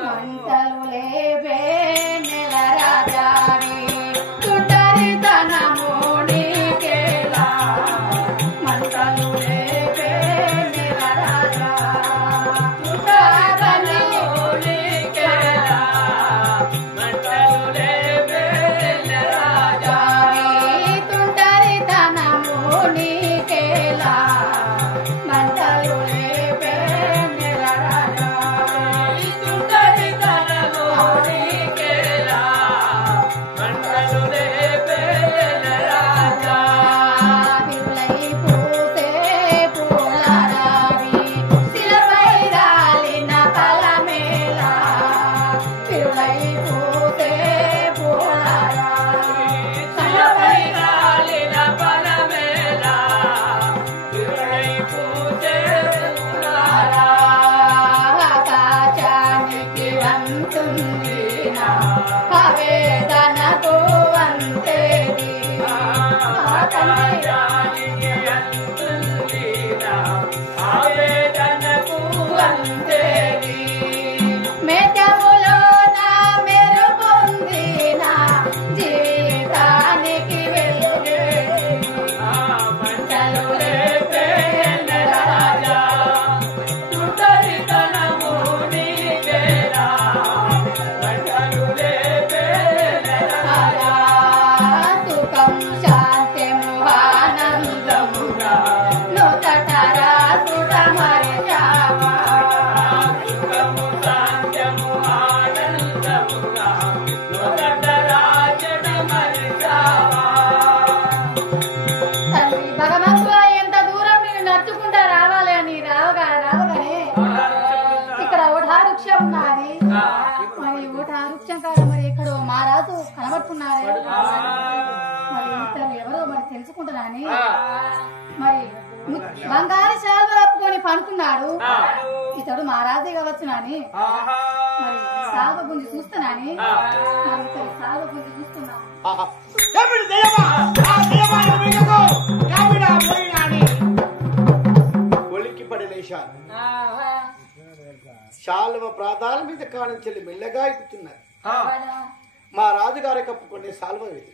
మంటలు లేవే నెల రాజాని తుంటరి తనము నీకేలా, మంటలు లేవే నెల రాజా తుంటరి నీకేలా, మంటలు లేవే నెల రాజాని తుంటరి తనము నీకేలా, మంటలు లేవే నెల రాజా తుంటరి తనము నీకేలా, మంటలు లేవే నెల రాజా. పిల్లై పూసే పూలరావి శిలపై రాలిన పలమేలా, పిల్లై పూసే పూలరావి శిలపై రాలిన పలమేలా, పిల్లై పడుకున్నారే మరి ఇతను ఎవరో మరి తెలుసుకుంటున్నాని మరి బంగారు శాలువ కప్పుకొని పడుకున్నాడు ఇతడు మహారాజే కావచ్చునని మరి శాలువ గుంజి చూస్తున్నాని మరి ఇతడు శాలువ గుంజి చూస్తున్నాను ఒలికి పడి లేచారు శాలువ ప్రాధాల మీద కాణించలి మెల్లగా ఎక్కుతున్నారు మా రాజుగారి కప్పుకునే శాలువ ఇది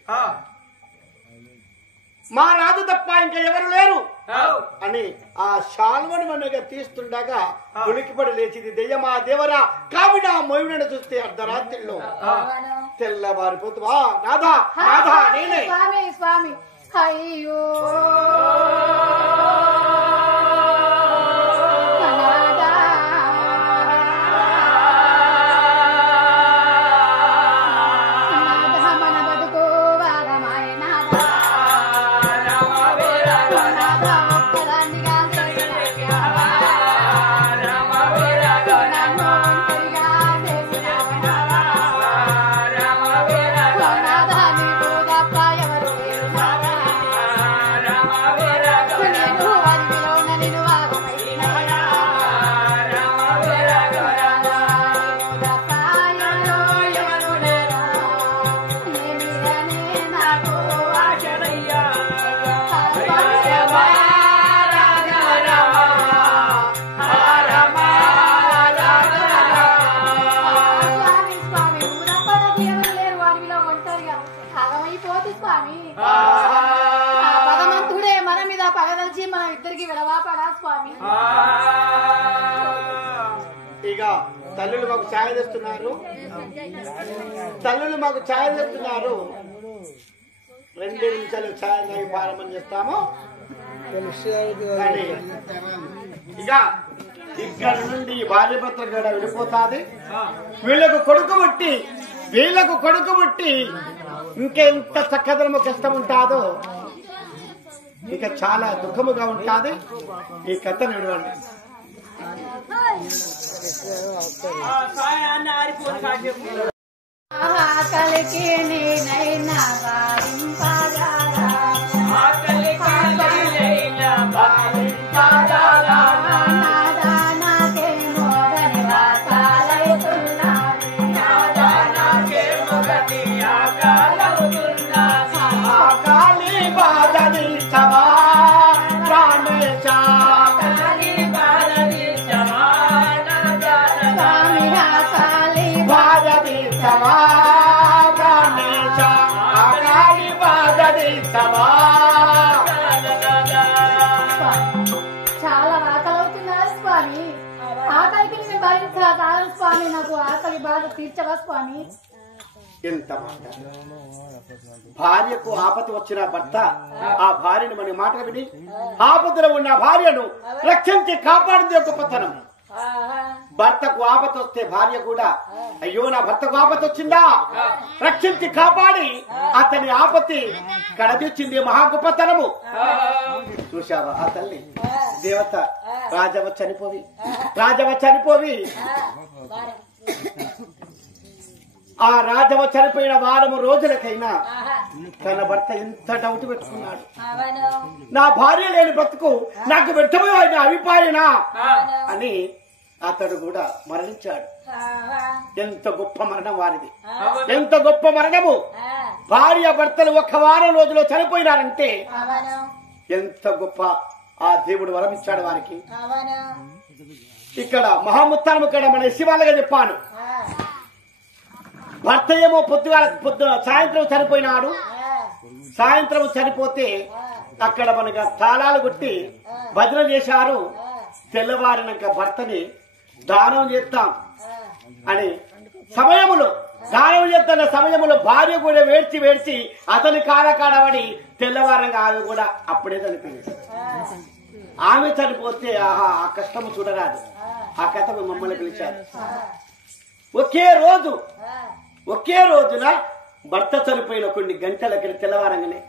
మా రాజు తప్ప ఇంకా ఎవరు లేరు అని ఆ శాలువని మనగా తీస్తుండగా ఉలికిపడి లేచింది దెయ్యమా దేవరా కావిడ మోయుడని చూస్తే అర్ధరాత్రిలో తెల్లవారిపోతువా నాదా నాదా నేనే స్వామి స్వామి అయ్యో భగవంతుడే మన మీద పగదలిచి మన ఇద్దరికి విడవాపడా స్వామి ఇక తల్లులు మాకు ఛాయ తెస్తున్నారు తల్లులు మాకు ఛాయ తెస్తున్నారు 2 నిమిషాలు ఛాయ తాగి ప్రారంభం చేస్తాము ఇక ఇక్కడ నుండి భార్య భర్త గడ విడిపోతాది వీళ్ళకు కొడుకు పుట్టి ఇంకెంత చక్కదనము కష్టం ఉంటాదో ఇక చాలా దుఃఖముగా ఉంటాది ఈ కథ విడవండి ఆకలికి నేనైనా చాలా ఆకలవుతున్నారు స్వామి ఆకలికి నేను భరించగా స్వామి నాకు ఆకలి బాధ తీర్చవా స్వామి ఎంత మాట భార్యకు ఆపద వచ్చిన భర్త ఆ భార్యను మన మాట విని ఆపదలో ఉన్న భార్యను రక్షించి కాపాడింది గొప్పతనం భర్తకు ఆపద వస్తే భార్య కూడా అయ్యో నా భర్తకు ఆపద వచ్చిందా రక్షించి కాపాడి అతని ఆపత్తి కడదీర్చింది మహా గొప్పతనము చూశావా ఆ తల్లి దేవత రాజవ చనిపోవి ఆ రాజవ చనిపోయిన వారము రోజులకైనా తన భర్త ఎంత డౌట్ పెట్టుకున్నాడు నా భార్య లేని బ్రతుకు నాకు వ్యర్థమైన అభిప్రాయనా అని అతడు కూడా మరణించాడు ఎంత గొప్ప మరణం వారిది ఎంత గొప్ప మరణము భార్య భర్తలు 1 వారం రోజులో చనిపోయినారంటే ఎంత గొప్ప ఆ దేవుడు వరమిచ్చాడు వారికి ఇక్కడ మహాముత్తానం ఇక్కడ మన శివాలుగా చెప్పాను భర్త ఏమో పొద్దున సాయంత్రం చనిపోయినాడు సాయంత్రం చనిపోతే అక్కడ మనకు తాళాలు కొట్టి భజన చేశారు తెల్లవారినాక భర్తని దానం చేస్తాం అని సమయములో దానం చేస్తున్న సమయంలో భార్య కూడా వేడ్చి అతని కాడబడి తెల్లవారంగా ఆమె కూడా అప్పుడే చనిపోయింది ఆమె చనిపోతే ఆహా ఆ కష్టము చూడరాదు ఆ కథ మమ్మల్ని పిలిచారు ఒకే రోజున భర్త చనిపోయిన కొన్ని గంటలకి తెల్లవారంగానే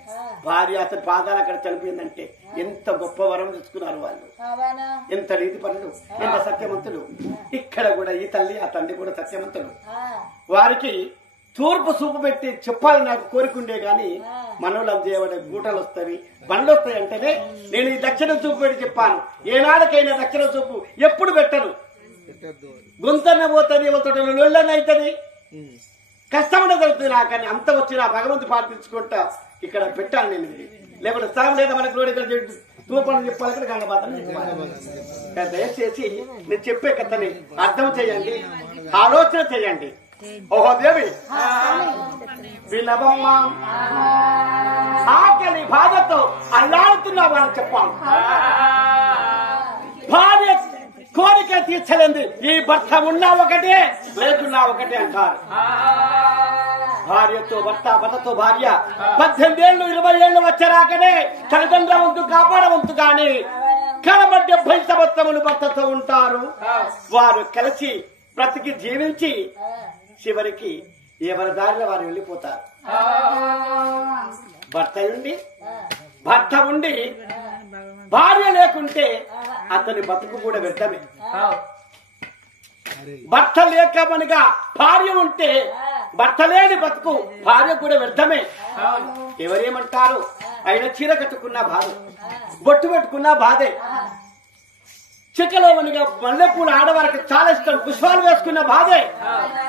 భార్య అతని పాదాలు అక్కడ చనిపోయిందంటే ఎంత గొప్ప వరం తెచ్చుకున్నారు వాళ్ళు ఎంత నీతి పనులు ఎంత సత్యవంతులు ఇక్కడ కూడా ఈ తల్లి ఆ తండ్రి కూడా సత్యవంతులు వారికి తూర్పు చూపు పెట్టి చెప్పాలని నాకు కోరికుండే గాని మనోళ్ళం చేయబడే గూటలు వస్తాయి బండ్లు వస్తాయి అంటేనే నేను ఈ దక్షిణ చూపు పెట్టి చెప్పాను. ఏనాడకైనా దక్షిణ చూపు ఎప్పుడు పెట్టను. గొంతన్న పోతుంది ఒకటి లొల్లన్న అవుతుంది కష్టపడ జరుగుతుంది. నాకని అంత వచ్చిన భగవంతు ప్రార్థించుకుంటా ఇక్కడ పెట్టాను నేను. లేకుంటే స్థలం లేదా మనకు రోడ్ ఇక్కడ తూర్పు చెప్పాలి ఇక్కడ గంగబాతని చెప్పాలి. దయచేసి నేను చెప్పే కథని అర్థం చేయండి, ఆలోచన చేయండి. ఓహో దేవి వినవమ్మ, ఆకలి బాధతో అల్లాడుతున్నావని చెప్పాను. భార్య కోరిక తీర్చలేంది ఈ భర్త ఉన్నా ఒకటే లేకున్నా ఒకటే అంటారు. భార్యతో భర్త, భర్తతో భార్య 18 ఏళ్ళు 20 ఏళ్ళు వచ్చరాకనే తల్లిదండ్రుల వంతు కాపాడవంతు గాని కలబడ్డ 70 సంవత్సరములు భర్తతో ఉంటారు. వారు కలిసి బ్రతికి జీవించి చివరికి ఎవరి దారిలో వారు వెళ్ళిపోతారు. భర్త ఉండి భార్య లేకుంటే అతని బతుకు కూడా వ్యర్థమే. భర్త లేకమనగా భార్య ఉంటే భర్త లేని బతుకు భార్య కూడా వ్యర్థమే. ఎవరేమంటారు? ఆయన చీర కట్టుకున్న బాధ, బొట్టు పెట్టుకున్న బాధే. చిక్కలో మనగా మల్లెపూలు ఆడవారికి చాలా ఇష్టం, పుష్పాలు వేసుకున్న బాధే.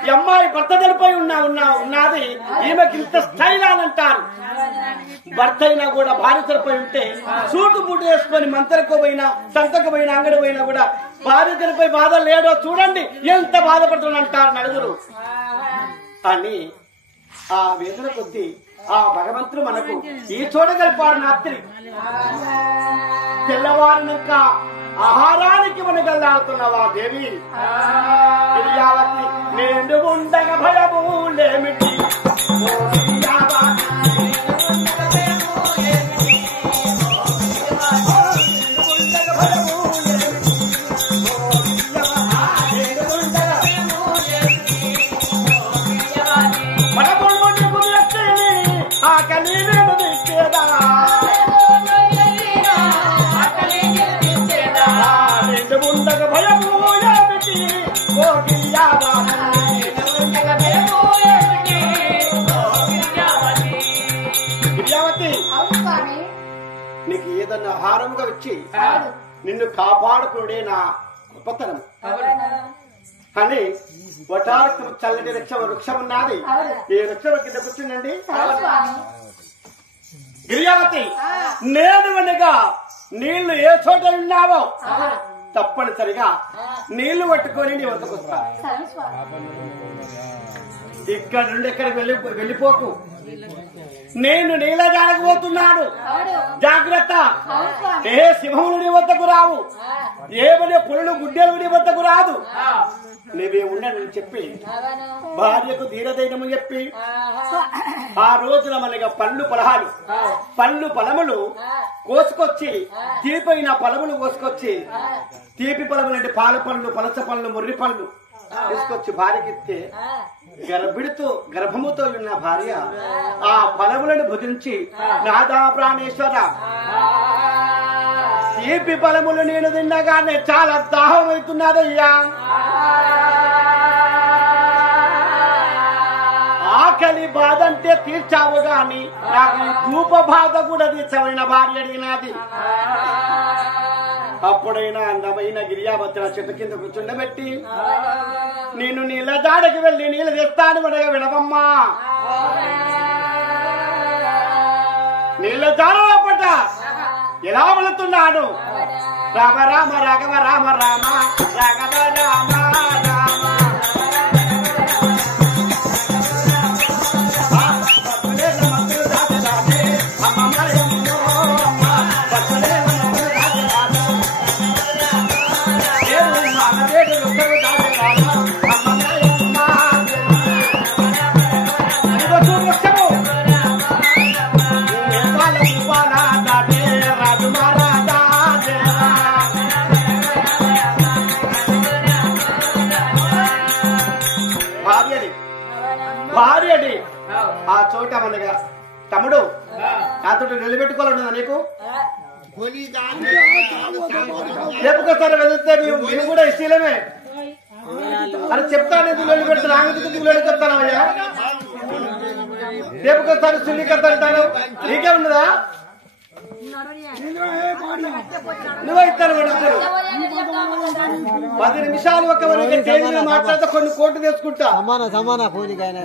ఈ అమ్మాయి భర్త తెలిపోయి ఉన్నది ఈమెకి ఇంత స్టైల్ అని అంటారు. భర్త అయినా కూడా భార్య తెలిపోయి ఉంటే సూటు బూటు వేసుకొని మంతరకు పోయినా సంతకు పోయినా అంగడి పోయినా కూడా భార్య తెలిపోయి బాధ లేడో చూడండి ఎంత బాధపడుతుంది అంటారు నలుగురు అని. ఆ వేదన కొద్దీ ఆ భగవంతుడు మనకు ఈ చోట గడిపాడు రాత్రి. తెల్లవారినాక ఆహారానికి మనగల్లాడుతున్నావా దేవి? నేను ఉండగా భయము లేమిటి నీకు ఏదన్నా ఆహారంగా వచ్చి నిన్ను కాపాడుకునే నా గొప్పతనం అని వటారకు చల్లని వృక్షం ఉన్నది. ఈ వృక్షం కింద కూర్చుండండి. గిరియావతి, నేను అనగా నీళ్లు ఏ చోట ఉన్నావో తప్పనిసరిగా నీళ్లు పట్టుకొని నీ వద్దకు వస్తా. ఇక్కడ నుండి ఎక్కడికి వెళ్ళిపోకు. నేను నీళ్ళ జాడకపోతున్నాను, జాగ్రత్త. ఏ సింహములు నీ వద్దకు రావు, ఏమనే పులులు గుడ్డెలు నీ వద్దకు రాదు. నీవే ఉండని చెప్పి భార్యకు ధీరదైనము చెప్పి ఆ రోజున మనగా పళ్ళు ఫలములు కోసుకొచ్చి తీపైన ఫలములు కోసుకొచ్చి తీపి ఫలములు అంటే పాల పళ్ళు, పలస పళ్ళు, ముర్రి పళ్ళు తీసుకొచ్చి భార్యకిస్తే గర్భముతో ఉన్న భార్య ఆ ఫలములను భుజించి నాదా ప్రాణేశ్వర తీపి ఫలములు నేను తిన్నగానే చాలా దాహం అవుతున్నదయ్యా, ఆకలి బాధ అంటే తీర్చావు గాని నాకు ధూప బాధ కూడా తీర్చవైన భార్య అడిగినది. అప్పుడైనా అందమైన గిరియావతి చెట్టు కింద కూర్చుండబెట్టి నేను నీళ్ళ దాడకి వెళ్ళి నీళ్ళు తెస్తాను మనగా వినవమ్మా. నీళ్ళ దాడపట ఎలా వెళుతున్నాడు? రామ రామ రాఘవ రామ రామ రాఘవ రామ రామ భార్యని ఆ చోట మనగా తమ్ముడు నాతో నిలబెట్టుకోవాలన్నదా నీకు? చెప్పుకోసారి వెళ్తే మేము కూడా ఇష్టమే అని చెప్తాను. ఎందుకు నిలబెడతాను? ఆమె ఎందుకు నిలబెడతానయ్యా? రేపుకొస్తారు సున్నికత్త అంటారు నీకే ఉన్నదా నువ్వు ఇస్తారు 10 నిమిషాలు ఒక టేబుల్ మాట్లాడితే కొన్ని కోట్లు తెచ్చుకుంటా సమాన పోలికైనా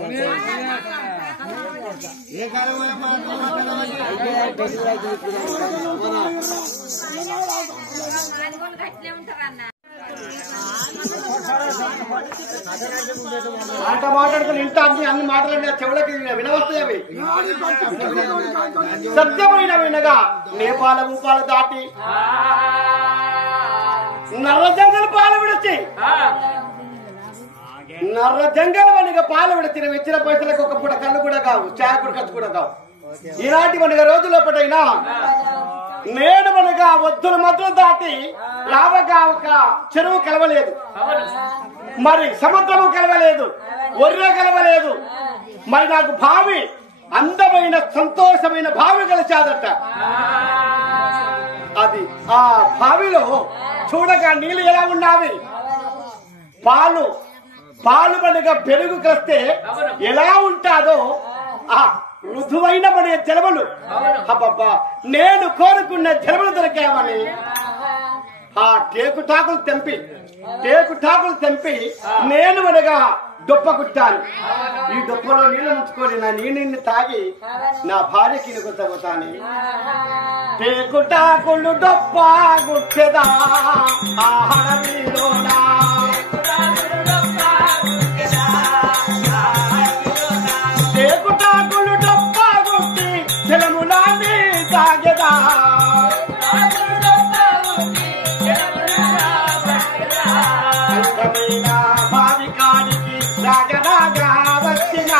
మాట మాట్లాడుతున్న ఇంత అన్ని మాటలు చెవులకి వినవస్తాయి అవి సత్యమైన వినగా నేపాల ఊపాల దాటి నర్ర జంగల్ పాలు విడిచి నర్ర జంగల్ వనిగా పాలు విడిచిన ఇచ్చిన పైసలకు ఒక పూట కళ్ళు కూడా కావు చాయ కూడా ఖర్చు కూడా కావు ఈనాటి మనగా రోజులోపటైనా నేడు మనగా వద్దుల మధ్యలు దాటి లావగా ఒక చెరువు కలవలేదు మరి సముద్రము కలవలేదు ఒర్రె కలవలేదు మరి నాకు భావి అందమైన సంతోషమైన భావి కలిసాదట అది ఆ భావిలో చూడగా నీళ్లు ఎలా ఉన్నవి పాలు మనగా పెరుగు కలిస్తే ఎలా ఉంటాదో ఆ రుజువైన మన జలములు అబ్బబ్బా నేను కోరుకున్న జలములు దొరికామని ఆ టేకుటాకులు తెంపి నేను మనగా డొప్ప కుట్టాను ఈ డొప్పలో నీళ్లు ఉంచుకొని నా నీళ్ళని తాగి నా భార్యకి కొత్తపోతాను టేకుటాకులు డొప్ప గుట్టెదా ఆహరవిలోనా టేకుటాకులు డొప్ప గుట్టి జలములాన్ని తాగెదా భావికానికి రాగరాగా వచ్చిన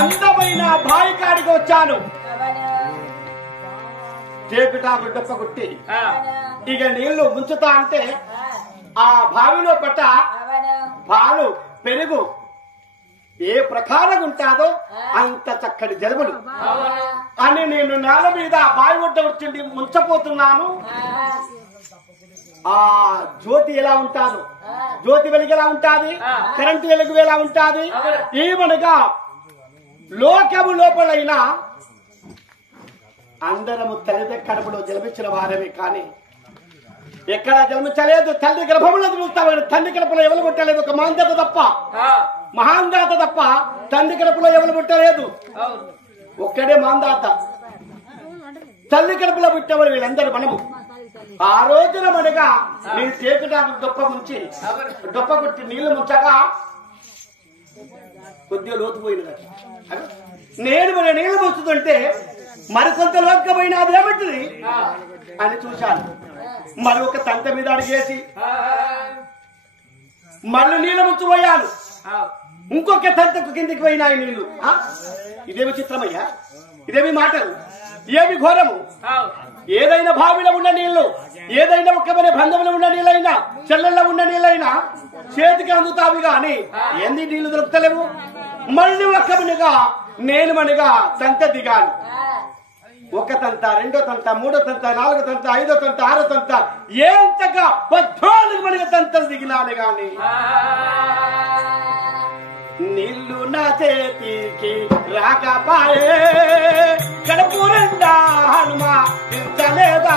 అందమైన భావికాడికి వచ్చాను టేకుటాకు డొప్ప కుట్టి ఇక నీళ్లు ముంచుతా అంటే ఆ బావిలో పట్ట పాలు పెరుగు ఏ ప్రకారం ఉంటాదో అంత చక్కటి జలుబులు అని నేను నేల మీద బావి ఒడ్డ వచ్చి ముంచపోతున్నాను ఆ జ్యోతి ఎలా ఉంటాదు జ్యోతి వెలుగు ఎలా ఉంటాది కరెంటు వెలుగు ఎలా ఉంటాది ఏమనగా లోకము లోపలైనా అందరము తల్లి కడుపులో జన్మించిన వారమే కానీ ఎక్కడ జన్మించలేదు తల్లి గర్భంలో చూస్తామని తండ్రి కడుపులో ఎవరు పుట్టలేదు ఒక మహాందాత తప్ప తండ్రి కడుపులో ఎవరు పుట్టలేదు ఒక్కడే మహాందాత తల్లి కడుపులో పుట్టేవారు వీళ్ళందరూ మనము ఆ రోజున మనగా నేను టేకుటాకు డొప్ప కొట్టి నీళ్లు ముంచగా కొద్దిగా లోతుపోయినది నేను మన నీళ్లు ముంచుతుంటే మరికొంత లోకపోయినా అదేమంటుంది అని చూశాను మరి ఒక తంత మీద అడిగేసి మళ్ళీ నీళ్ళు ముంచిపోయాను ఇంకొక తంతకు కిందికి పోయినాయి నీళ్లు ఇదేమి చిత్రమయ్యా ఇదేమి మాటలు ఏమి ఘోరము ఏదైనా బావిలో ఉన్న నీళ్లు ఏదైనా ఒక్కమైన బంధంలో ఉన్న నీళ్ళైనా చెల్లెల్లో ఉన్న నీళ్ళైనా చేతికి అందుతావి గాని ఎన్ని నీళ్లు దొరుకుతలేవు మళ్ళీ ఒక్కమనిగా నేను మనగా తంత దిగాను ఒక తంత రెండో తంత మూడో తంత నాలుగో తంత ఐదో తంత ఆరో తంత ఏంతగా 14 మనకి తంతలు దిగినాను గాని నీళ్లు నా చేతికి రాకపాయే కడపూరండా హనుమా ఇంతలేదా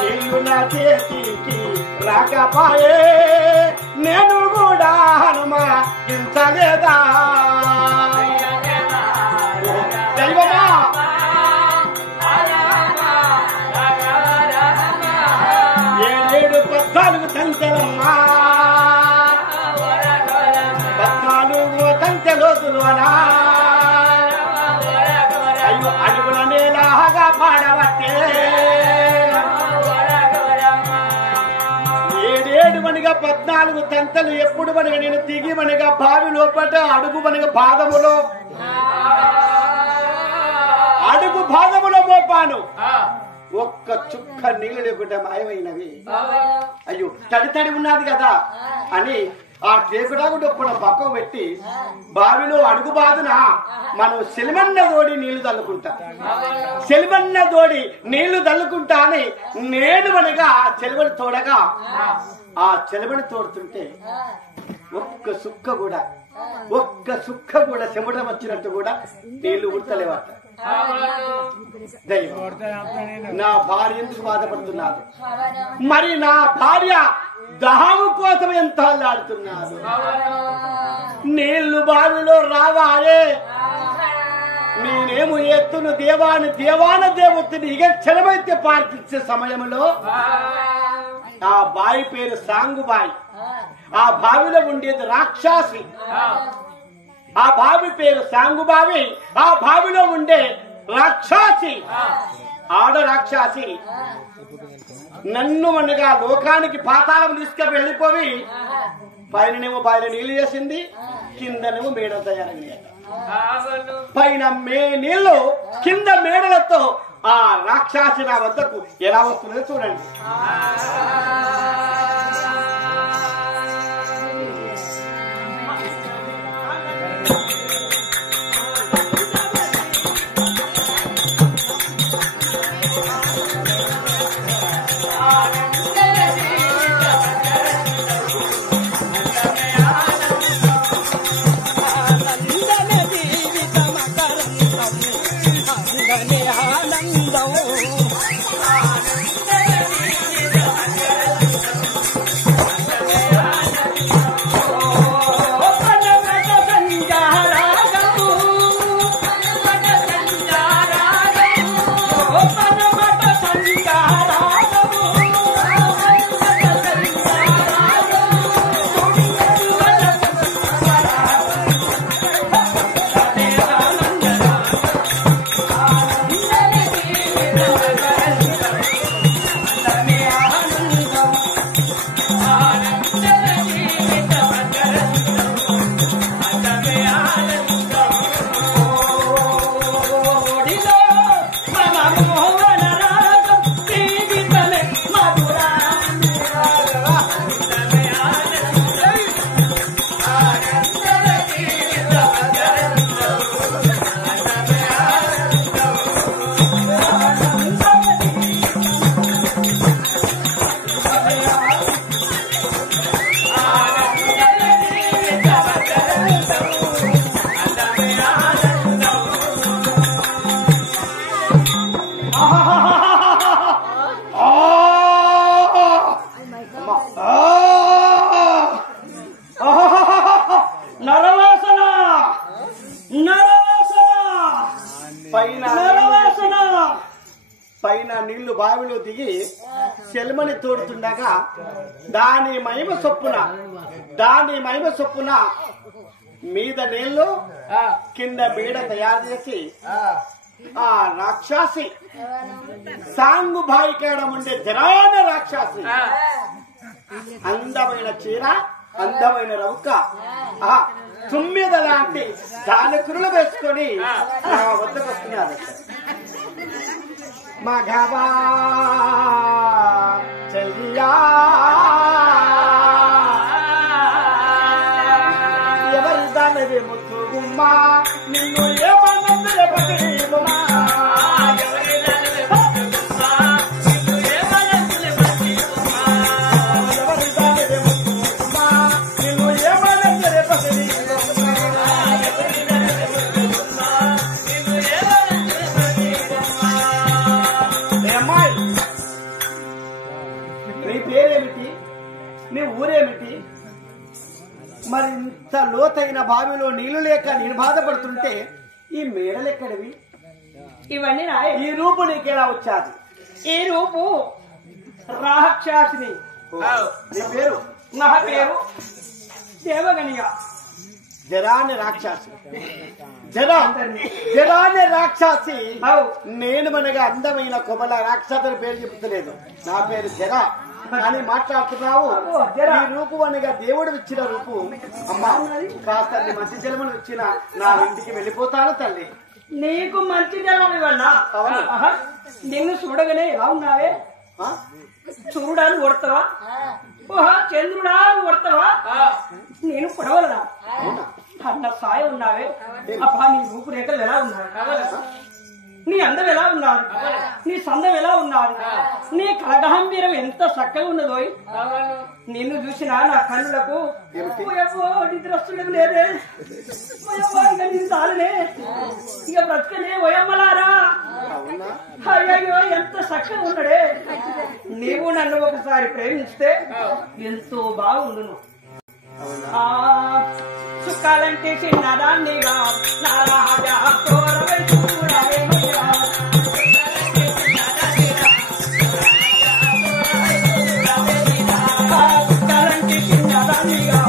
నీళ్లు నా చేతికి రాకపాయే నేను కూడా హనుమా ఇంతలేదా దైవమా ఏడేడు 14 తంతెలమ్మా 14 తంతెలోతులు అనా అయ్యో అడుగుల నేలాగా పాడవట్టే ఏడేడు మనగా 14 తంతలు ఎప్పుడు మనగా నేను దిగి మనగా బావి లోపట అడుగు మనగా అడుగు పాదములో మోపాను ఒక్క చుక్క నీళ్లు లేకుండా మాయమైనవి అయ్యో తడి ఉన్నది కదా అని ఆ టేకుడాకు డొప్పున పక్కకు పెట్టి బావిలో అడుగు బాదున మనం సెలిమన్న దోడి నీళ్లు తల్లుకుంటాం. సెలిమన్న దోడి నీళ్లు తల్లుకుంటా అని నేను అనగా చెలిమని తోడగా ఆ చెలిమని తోడుతుంటే ఒక్క సుక్క కూడా చెమట వచ్చినట్టు కూడా నీళ్లు ఉడతలేవట. దైవం నా భార్య ఎందుకు బాధపడుతున్నాడు, మరి నా భార్య దహము కోసం ఎంత అల్లాడుతున్నాడు. నీళ్లు బావిలో రావాలే, నేనేమో ఎత్తును దేవాన దేవతని ఇక క్షణమైతే ప్రార్థించే సమయంలో ఆ బావి పేరు సాంగుబాయి. ఆ బావిలో ఉండేది రాక్షసి. ఆ బావి పేరు సాంగుబావి. ఆ బావిలో ఉండే రాక్షసి ఆడ రాక్షసి నన్ను అనగా లోకానికి పాతాళం తీసుకు వెళ్ళిపోయి పైననేమో బావిలో నీళ్లు చేసింది, కిందనేమో మేడ తయారైంది. పైన నీళ్లు కింద మేడలతో ఆ రాక్షసి నా వద్దకు ఎలా వస్తుందో చూడండి. పైన నీళ్లు బావిలో దిగి సెల్మని తోడుతుండగా దాని మహిమ చొప్పున మీద నీళ్లు కింద మేడ తయారు చేసి ఆ రాక్షసి సాంగుబాయి కాడ ఉండే జరాన రాక్షసి అందమైన చీర, అందమైన రౌక, తుమ్మిద లాంటి దాని కురులు వేసుకొని నా వద్దకు వస్తున్నారు. మగవా చెల్లియా ఎవరి దానది ముత్తుగుమ్మా నిన్ను ఏమన్నా బతిమా మరి ఇంత లోతైన బావిలో నీళ్లు లేక నేను బాధపడుతుంటే ఈ మేడలెక్కడివి? ఇవన్నీ ఈ రూపు నీకెలా వచ్చాది? ఈ రూపు రాక్షసిని. నీ పేరు? నా పేరు దేవగనిగా. జరాని రాక్షసి. జరాని రాక్షసి. నేను మనగా అందమైన కొమల రాక్షసుని పేరు చెప్తలేదు. నా పేరు జరా అని మాట్లాడుతున్నావు. ఈ రూపు అనగా దేవుడు ఇచ్చిన రూపు. అమ్మా కాస్త మంచి జలములు ఇచ్చిన నా ఇంటికి వెళ్ళిపోతాను తల్లి. నీకు మంచి జలం ఇవ్వన్నా? నిన్ను చూడగానే ఎలా ఉన్నావే? చూడాలని కొడతావా ఓహా చంద్రుడా కొడతావా నేను పడవలనా అన్న సాయం ఉన్నావే అబ్బా నీ రూపురేఖలు ఎలా ఉన్నాయి నీ అందం ఎలా ఉన్నారు నీ సందం ఎలా ఉన్నారు నీ కలగంభీరం ఎంత చక్కగా ఉన్నదో నిన్ను చూసినా నా కన్నులకు నిద్రస్తుడు లేదే ఇక చాలనే ఇక బ్రతకనే ఓయమ్మలారా అయ్యో ఎంత చక్కగా ఉన్నాడే నీవు నన్ను ఒకసారి ప్రేమిస్తే ఎంతో బాగుండును సుఖాలంటే చిన్నదాన్నిగా నా రాజా తోరవై చూడవే సుఖాలంటే చిన్నదాన్నిగా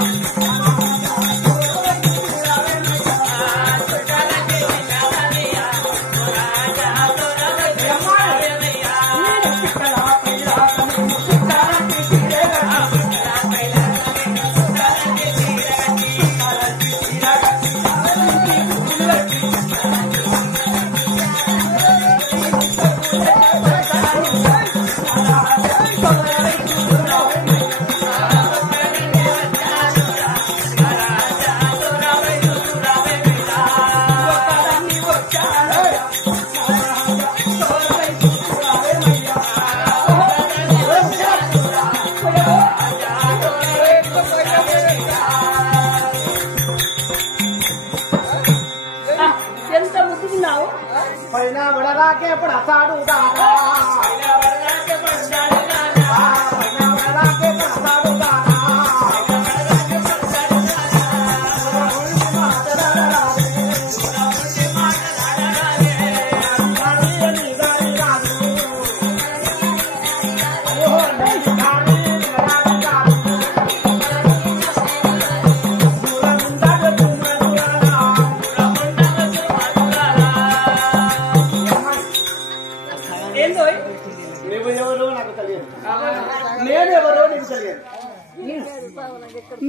పైన వడరాకే పడసాడు దానా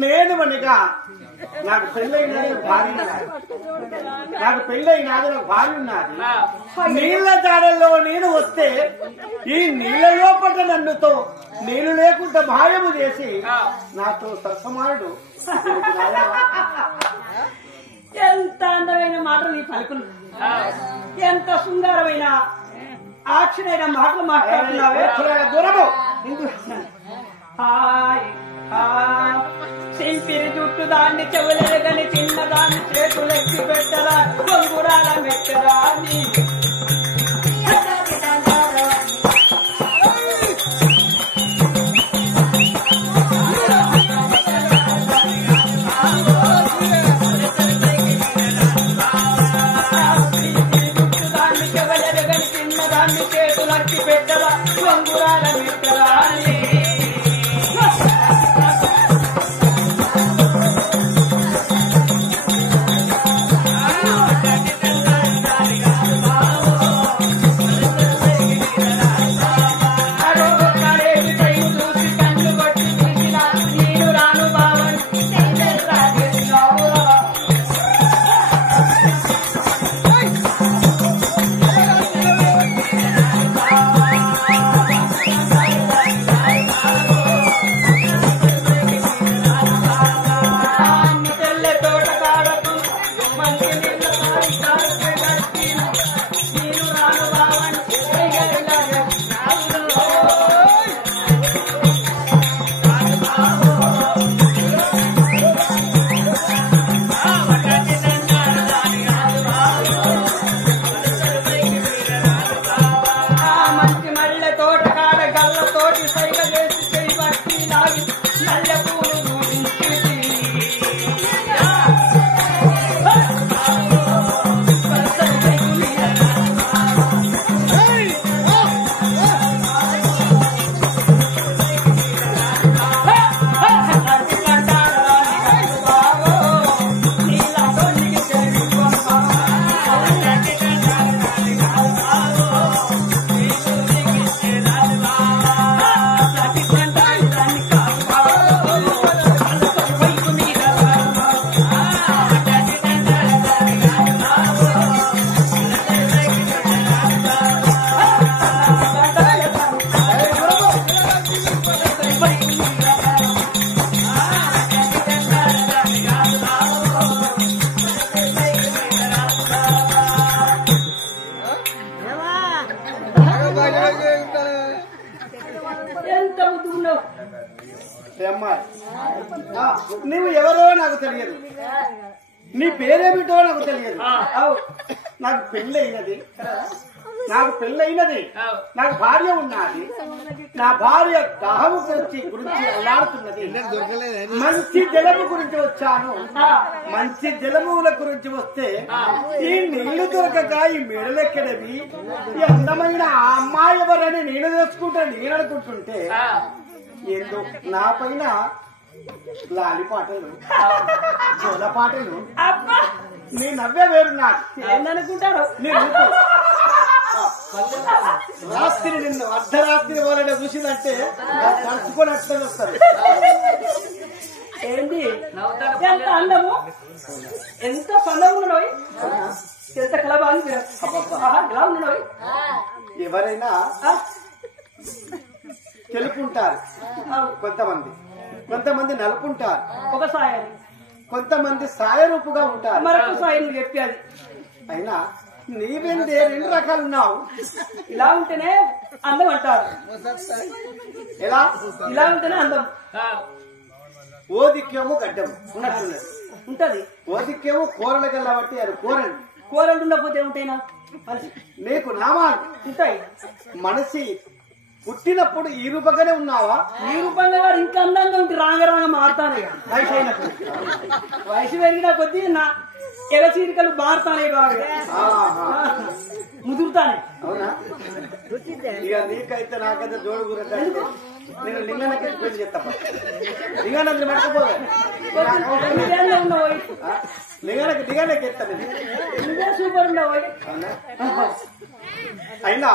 నేను మనగా నాకు పెళ్ళైనది భార్య నాకు పెళ్ళైనది నాకు భార్య ఉన్నది నీళ్ల జాడల్లో నేను వస్తే ఈ నీళ్ల లోపల నన్నుతో నేను లేకుండా భార్యము చేసి నాతో సరసమానుడు ఎంత అందమైన మాటలు నీ పలుకులు ఎంత సుందరమైన ఆక్షరైన మాటలు మాట్లాడుతున్నావే దూరము సింపిరి జుట్టు దాన్ని చెవులెరగని చిన్నదాన్ని చేతులెక్కి పెట్టరా కొంగురాల మెట్టరా దాన్ని చెవులెరగని చిన్నదాన్ని చేతులెక్కి పెట్టరా కొంగురాల మెట్టరా నమ్మాలి. నువ్వు ఎవరో నాకు తెలియదు, నీ పేరేమిటో నాకు తెలియదు. నాకు పెళ్ళైనది, నాకు భార్య ఉన్నది. నా భార్య దాహము గురించి అల్లాడుతున్నది. మంచి జలము గురించి వచ్చాను. మంచి జలముల గురించి వస్తే ఈ నీళ్లు దొరకక ఈ మేడలెక్కడవి, ఈ అందమైన ఆ అమ్మాయి ఎవరని నేను అనుకుంటుంటే ఏందో నా పైన లాలి పాటలు, జోల పాటలు, నీ నవ్వే వేరున్నాడు. ఏందనుకుంటారు నేను రాత్రి నిన్ను అర్ధరాత్రి వాళ్ళని చూసిందంటే తడుచుకొని అర్థం వస్తారు. ఏంటి ఎంత అందము, ఎంత సందం ఉన్నవి, ఎంత కలబాగా ఎలా ఉన్నవి. ఎవరైనా తెలుపుంటారు, కొంతమంది నలుపుంటారు, ఒక సాయాన్ని కొంతమంది సాయరూపుగా ఉంటారు, మరొక సాయి నువ్వు చెప్పేది. అయినా నీవేందే 2 రకాలు ఉన్నావు. ఇలా ఉంటేనే అందం అంటారు. ఎలా? ఇలా ఉంటేనే అందం. ఓ దిక్కేమో గడ్డం ఉన్నట్టున్నది ఉంటది, ఓ దిక్కేమో కూరలు కాబట్టి అది కూరలు. కూరలు ఉండకపోతే ఉంటాయినా నీకు నామాలు ఉంటాయి. మనిషి పుట్టినప్పుడు ఈ రూపంగానే ఉన్నావా? ఈ రూపంగా వాడు ఇంకా అందంగా ఉంటే రాంగ మారుతానే. వయసు అయినప్పుడు వయసు పెరిగిన కొద్దీ నా ఎలచీరికలు మారుతానే, బాగా ముదురుతానే. అవునా? ఇక నీకైతే నాకైతే జోడు గురంటే నేను లింగానికి పెళ్లి చేస్తా. లింగానందరి మర్చిపోవే, లింగానికి ఎత్తాను. సూపర్ ఉండవు. అయినా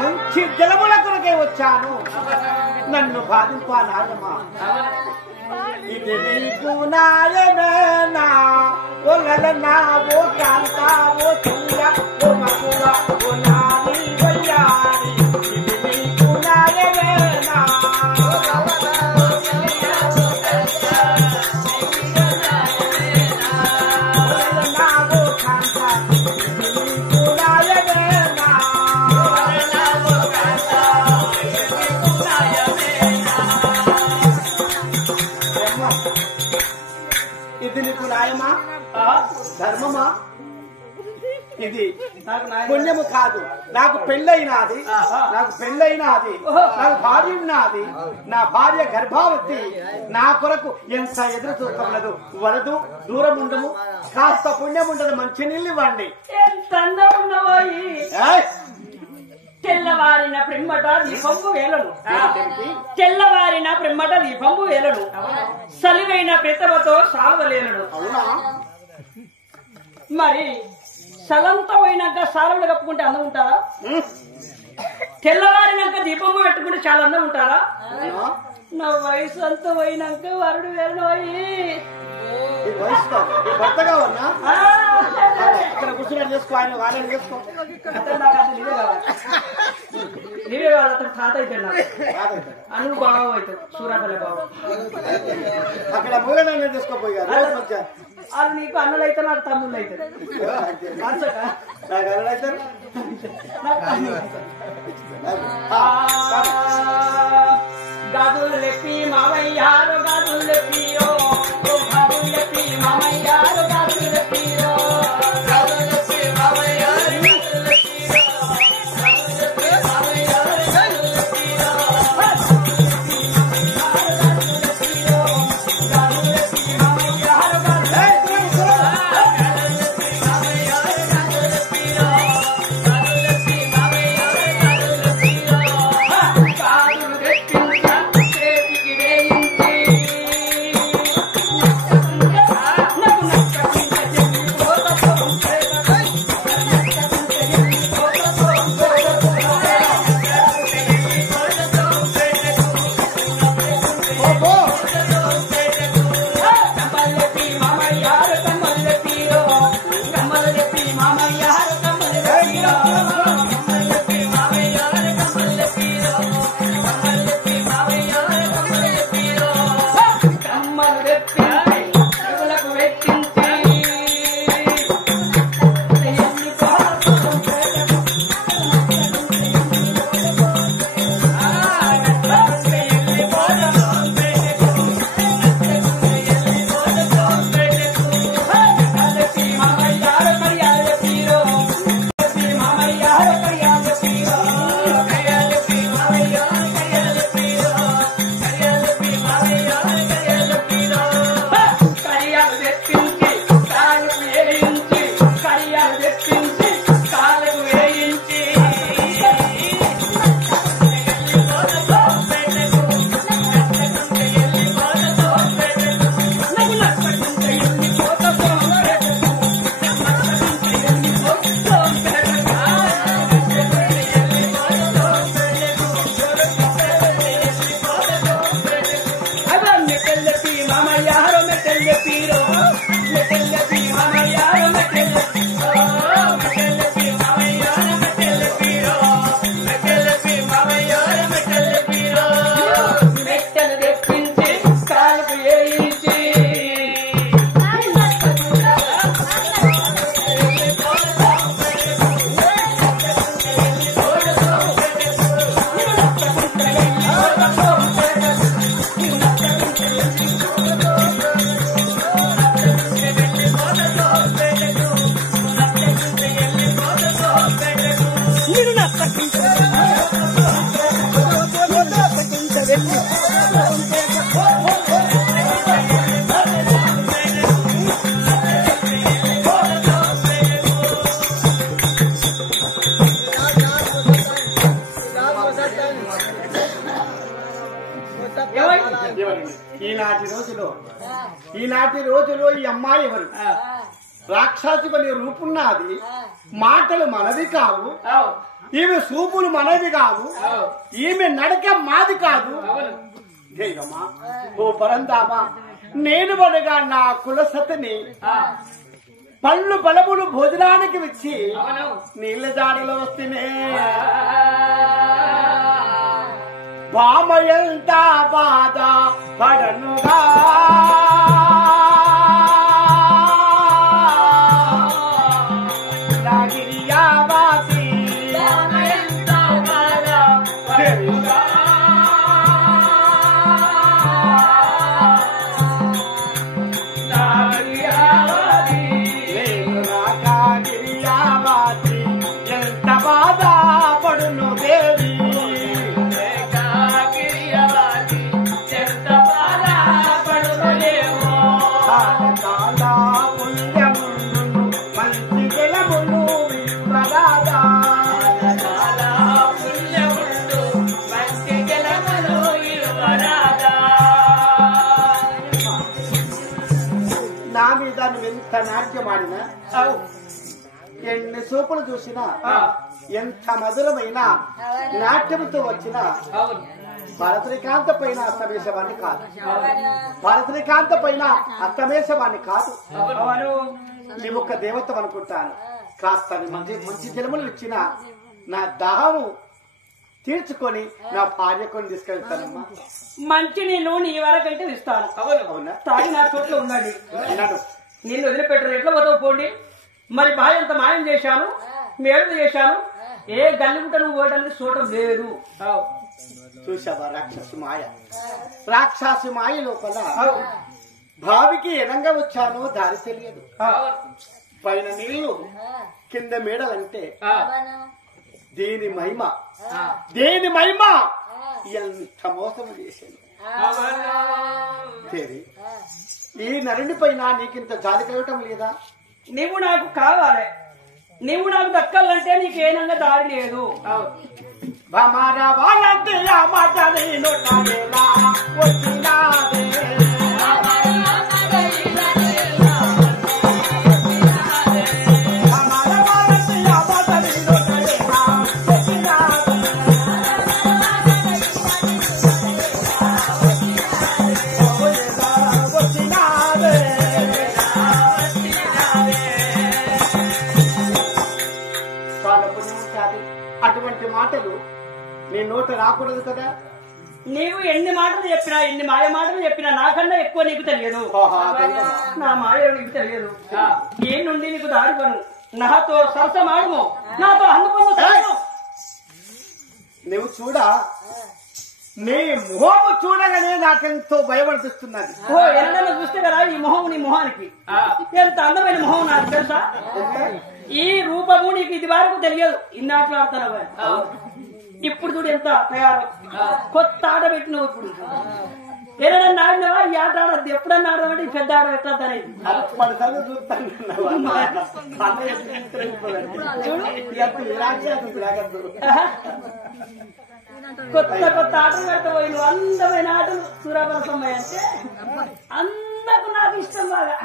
మంచి జలముల కొరకే వచ్చాను, నన్ను బాధింపా నాయమా. ఇది నీకు నాయమేనా? ఒలనా ఓ కాంత ఓ చెల్ల ఓ మగువ ఓ నాని వయ్యారి, ఇది నీకు నాయమేనా? ఇది నీకు న్యాయమా, ధర్మమా? ఇది పుణ్యము కాదు. నాకు పెళ్ళైనది, నాకు భార్య ఉన్నది. నా భార్య గర్భావతి. నా కొరకు ఎంత ఎదురు చూస్తున్నదు. వలదు, దూరం ఉండము, కాస్త పుణ్యం ఉండదు. మంచి నీళ్ళు ఇవ్వండి. ఎంత అందం ఉన్నవాయి. తెల్లవారిన ప్రిమ్మట దీపంబు వేలను, తెల్లవారిన ప్రిమ్మట దీపంబు వేలను, సలివైన పెద్దవతో సావలేనడు. మరి సలంతమైనాక సారలు కప్పుకుంటే అందం ఉంటారా? తెల్లవారినాక దీపంబు పెట్టుకుంటే చాలా అందం ఉంటారా? నా వయసు అంత పోయినాక వరుడు వేలనోయి. భర్తగా ఉన్నా ఇక్కడ కూర్చుని చేసుకో, ఆయన వాళ్ళని చేసుకో. నీవే కాదు, అతను తాత అయిపోయినా అను బాగా అవుతావు. సూరాపల్లి బాబు అక్కడ మూలనే చేసుకోపోయారు. వాళ్ళు నీకు అన్నలు అయితే నాకు తమ్ముళ్ళు అవుతారు. నాకు అన్నలు అవుతారు. గాజులు లెప్పి మామయ్యారు, గాజులు లెప్పిరో, గాజులు లెప్పి మామయ్యారు, గాజులు లెప్పిరో, గాజులు లెప్పి మామయ్యారు, గాజులు లెప్పిరో, గాజులు లెప్పి మామయ్యారు, గాజులు లెప్పిరో, గాజులు లెప్పి మామయ్యారు, గాజులు లెప్పిరో. ఈనాటి రోజులో ఈ అమ్మాయి ఎవరు? రాక్షసి పని రూపున్నది, మాటలు మనవి కావు, ఈమె చూపులు మనవి కావు, ఈమె నడక మాది కాదు. దేవమా, ఓ పరందామా, నేను వనగా నా కులసతని పళ్ళు బలములు భోజనానికి వచ్చి నీళ్ళ జాడలో వస్తేనే బామ ఎంత బాధ పడనుగా నాగిరియావాసి ఎంత బాధ పడును దేవి మంచి జలములు విశ్వరాధా నా మీద నువ్వు ఎంత నాట్యం ఆడినా, ఎన్ని సూపులు చూసినా, ఎంత మధురమైన నాట్యంతో వచ్చినా భరతనికాంత పైన అస్తమేశవాణ్ణి కాదు, భరతనికాంత పైన అస్తమేశవాణ్ణి కాదు. నీ ఒక్క దేవత అనుకుంటాను. కాస్త మంచి మంచి జలములు ఇచ్చిన నా దాహము తీర్చుకొని నా భార్య కొని తీసుకెళ్తానమ్మా. మంచి నీళ్ళు నీ వరకైతే ఇస్తాను. అవునా? తాగి నా చోట్ల ఉండండి. అన్నాడు. నీళ్ళు వదిలిపెట్టరు, ఎట్లా పోతావు పోండి. మరి భార్య అంత మాయం చేశాను, మేలు చేశాను, ఏ గల్లిగుంట నువ్వు పోయడానికి చూడటం లేదు. చూసావా రాక్షసి మాయ? రాక్షసి మాయ లోపల భావికి ఎనంగా వచ్చానో దారి తెలియదు. పైన నీళ్లు కింద మేడలంటే దేని మహిమ, దేని మహిమ ఎంత మోసము చేశాను. ఈ నరుని పైన నీకింత జాలి కలగటం లేదా? నీవు నాకు కావాలి, నీవు నాకు దక్కాలంటే నీకు ఏనంగా దారి లేదు. భమరవాలంటే ఆ మాట నేను నాదేలా వచ్చినాదే. భమరవాలంటే ఆ మాట నేను నాదేలా వచ్చినాదే. వచ్చినాదే. అటువంటి మాటలు నీ నోట రాకూడదు కదా. నీవు ఎన్ని మాటలు చెప్పినా, ఎన్ని మాయ మాటలు చెప్పినా నాకన్నా ఎక్కువ నీకు తెలియదు. నా మాయ నీకు తెలియదు. ఏ నుండి నీకు దారి పను, నాతో సరసమాడము, నాతో అందుకు నువ్వు చూడా, నీ మొహము చూడగానే నాకెంతో భయపడిస్తున్నది. ఓ ఎన్నడన్నా చూస్తే కదా ఈ మొహం, నీ మొహానికి ఎంత అందమైన మొహం నాకు తెలుసా. ఈ రూపము నీకు ఇది వరకు తెలియదు, ఇన్నాట్లు ఆడతాను. ఇప్పుడు చూడు ఎంత తయారు, కొత్త ఆట పెట్టినవు. ఇప్పుడు ఏదన్నా ఆడినావా? ఈ ఆట ఆడద్దు, ఎప్పుడన్నా ఆడదామంటే ఈ పెద్ద ఆడ పెట్టద్దు అనేది. కొత్త కొత్త ఆటలు పెడతావు. నువ్వు అందమైన ఆటలు సూరాపరసమ్మాయి అంటే అందకు నాకు ఇష్టం బాగా.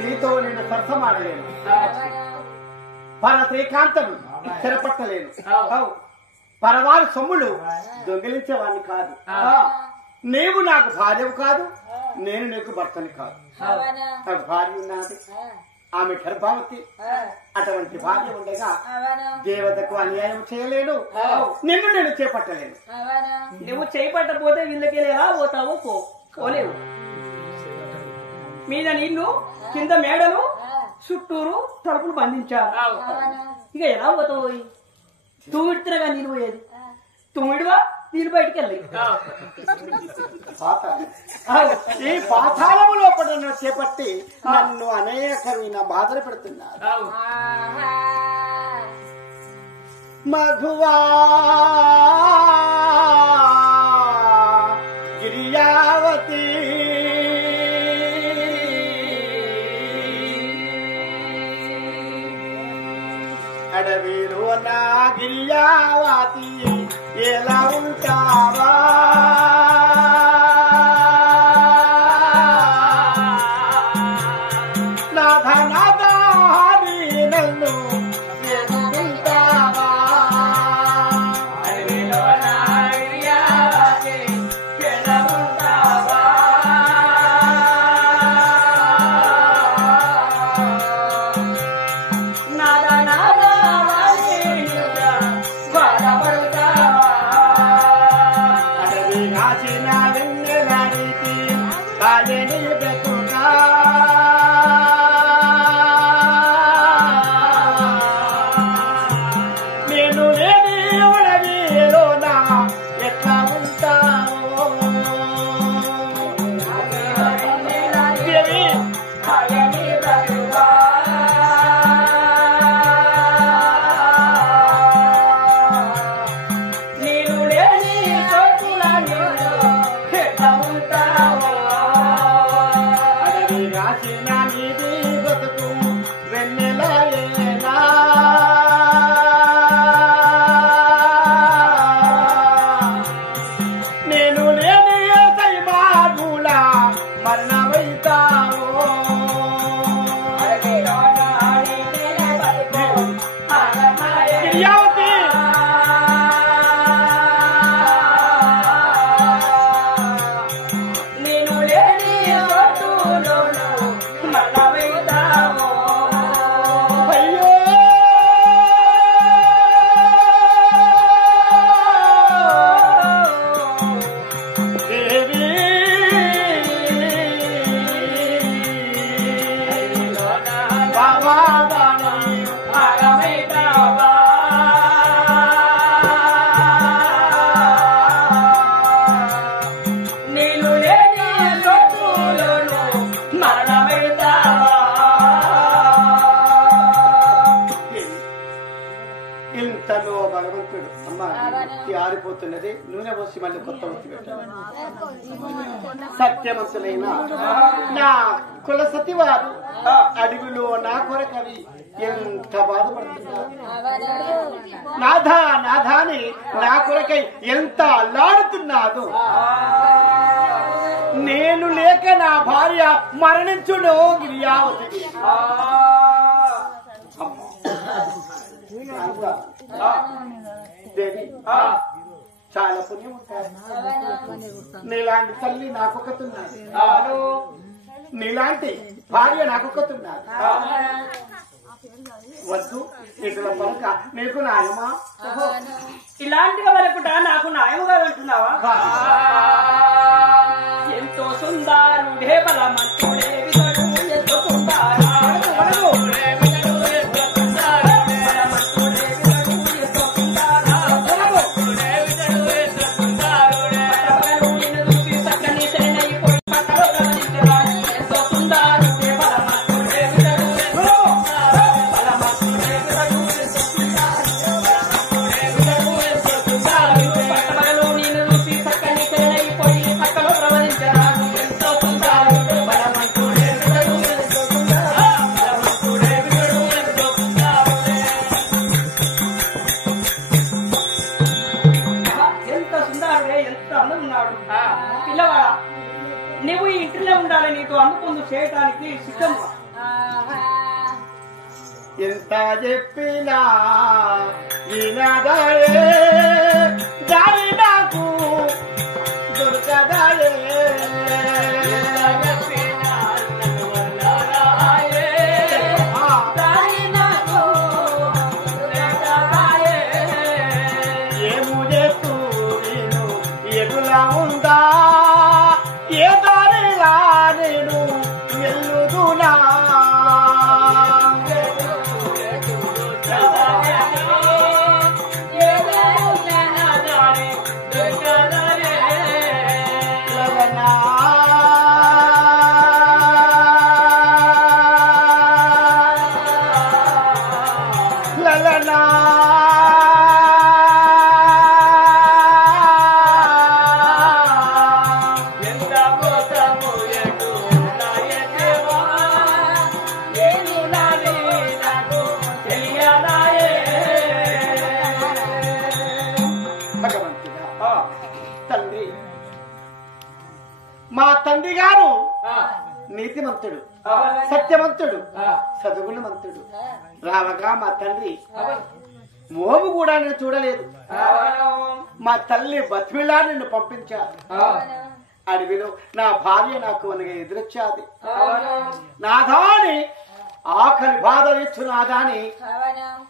నీతో నేను సరసమాడలేను, పర శ్రీకాంతను స్థిరపట్టలేను, పరవారి సొమ్ములు దొంగిలించేవాడిని కాదు. నీవు నాకు భార్యవు కాదు, నేను నీకు భర్తని కాదు. నాకు భార్య ఉన్నది, ఆమె గర్భావతి. అటువంటి భార్య ఉండగా దేవతకు అన్యాయం చేయలేను, నిన్ను నేను చేపట్టలేను. నువ్వు చేపట్టకపోతే వీళ్ళకి ఎలా పోతావో పోలేవు. మీద నీళ్లు, కింద మేడలు, చుట్టూరు తలుపులు బంధించారు. ఇక ఎలా పోతావు? తుమ్మిడితేగా నీళ్ళు పోయేది, తుమ్మిడివా నీళ్ళు బయటికి వెళ్ళి ఈ పాతాళము లోపల చేపట్టి నన్ను అనేకమైన బాధలు పెడుతున్నారు. మధువా గిరియావతి అడవి అడవిలో నా గిరియావతి ఎలా ఉంటావా నాథ నాథ హరి నన్ను ఎదుగుంటావా అడవిలో నా గిరియావతి ఎలా ఉంటావా నాదా నాదా అడవి నాచిన వెన్నెలాడికి కాయని బతుకా నేను లేని అడవిలోనా ఎట్లా ఉంటావో దేవి అడవి రాసిన నీది బతుకు వెన్నెలయేనా నేను లేని సైమాగుల మరణమైతావో గిరియావతి నేను లేని చోటులోను మరణమైతావో అయ్యో దేవి బాబా బాణి మరణమైతావా నేను లేని చోటులోను మరణమైతావా ఇంతలో భగవంతుడు అమ్మ ఈ ఆరిపోతున్నది నూనె పోసి మళ్ళీ కొత్త ఒత్తి పెట్టాడు సత్యవంతులైన నా కుల సతివారు అడవిలో నా కొరకవి ఎంత బాధపడుతున్నారు నాథా నాథాని నా కొరకై ఎంత అల్లాడుతున్నాదో నేను లేక నా భార్య మరణించును గిరియావతి దేవి చాలా పుణ్యం ఉంటారు నీలాంటి తల్లి నాకొకతున్నారు నీలాంటి భార్య నాకొకతున్నారు వద్దు ఇటుల పలక నీకు నాయమా ఇలాంటిగా వరకుట నాకు న్యాయముగా అంటున్నావా ఎంతో సుందరుడే బలమంతుడే విధుడు ఎంతో సుందరుడే విధుడు ఎంతో సుందరుడే బలమంతుడే విధుడు ఎంతో సుందరుడే విధుడు ఎంతో సుందరుడే పట్టపగలు నిన్ను చూసి చక్కని శరణైపోయి పట్టలో గమనించేవాడు ఎంతో సుందరుడే బలమంతుడే విధుడు ఎంతో సుందరుడే బలమంతుడే విధుడు ఎంతో సుందరుడే బలమంతుడే విధుడు ఎంతో సుందరుడే పట్టపగలు నిన్ను చూసి చక్కని శరణైపోయి పట్టలో ప్రవహించేవాడు ఎంతో సుందరుడే బలమంతుడే విధుడు ఎంతో సుందరుడే బలమంతుడే విధుడు ఎంతో సుందరుడే ఎంత సుందరుడే ఎంత అందం ఉన్నాడు పిల్లవాడా నువ్వు ఈ ఇంటిలో ఉండాలి నీతో అందుకుందు చేయటానికి సిద్ధంగా ఎంత చెప్పినా వినదాయే దారి నాకు దొరకదాయే ఏము చేస్తూ నేను ఎదులా ఉందా ఏ దారిలా నేను వెళ్ళుదునా లలనా లలనా మా తండ్రి గారు నీతిమంతుడు, సత్యవంతుడు, సద్గుణవంతుడు. రావగా మా తండ్రి మోము కూడా నేను చూడలేదు. మా తల్లి బతిమిలా నిన్ను పంపించారు. అడవిలో నా భార్య నాకు అనగా ఎదురొచ్చాది. నాదాని ఆకలి బాధ ఇచ్చు నాదాని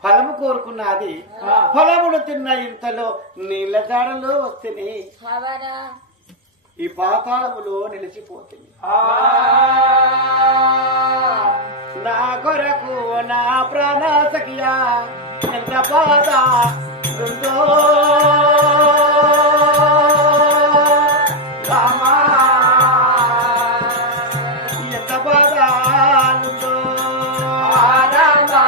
ఫలము కోరుకున్నది. ఫలమును తిన్న ఇంతలో నీళ్ళ దాడలో వస్తేనే ఈ పాతాళములో నిలిచిపోతుంది. నా కొరకు నా ప్రాణసఖియా ఎంత బాధ ఉందో రామా, ఎంత బాధ ఉందో రామా,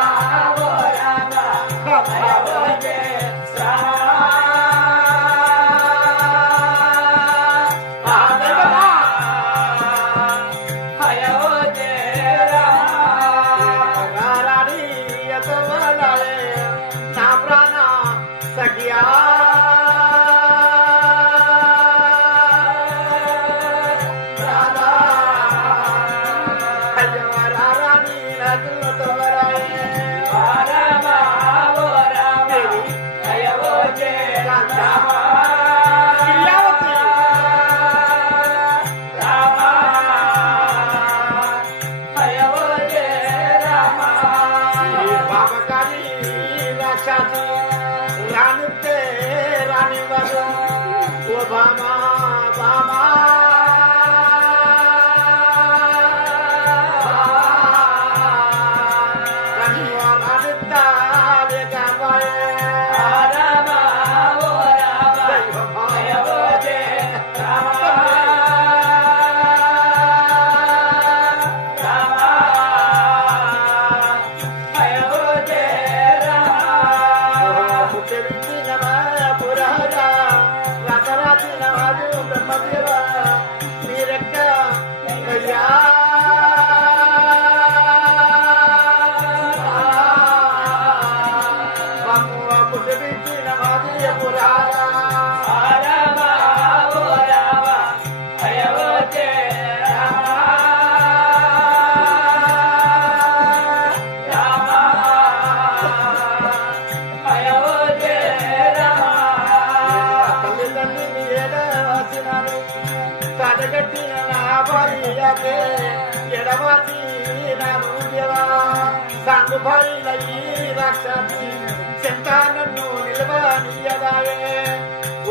సంతానన్ను నిలవనీయదాయే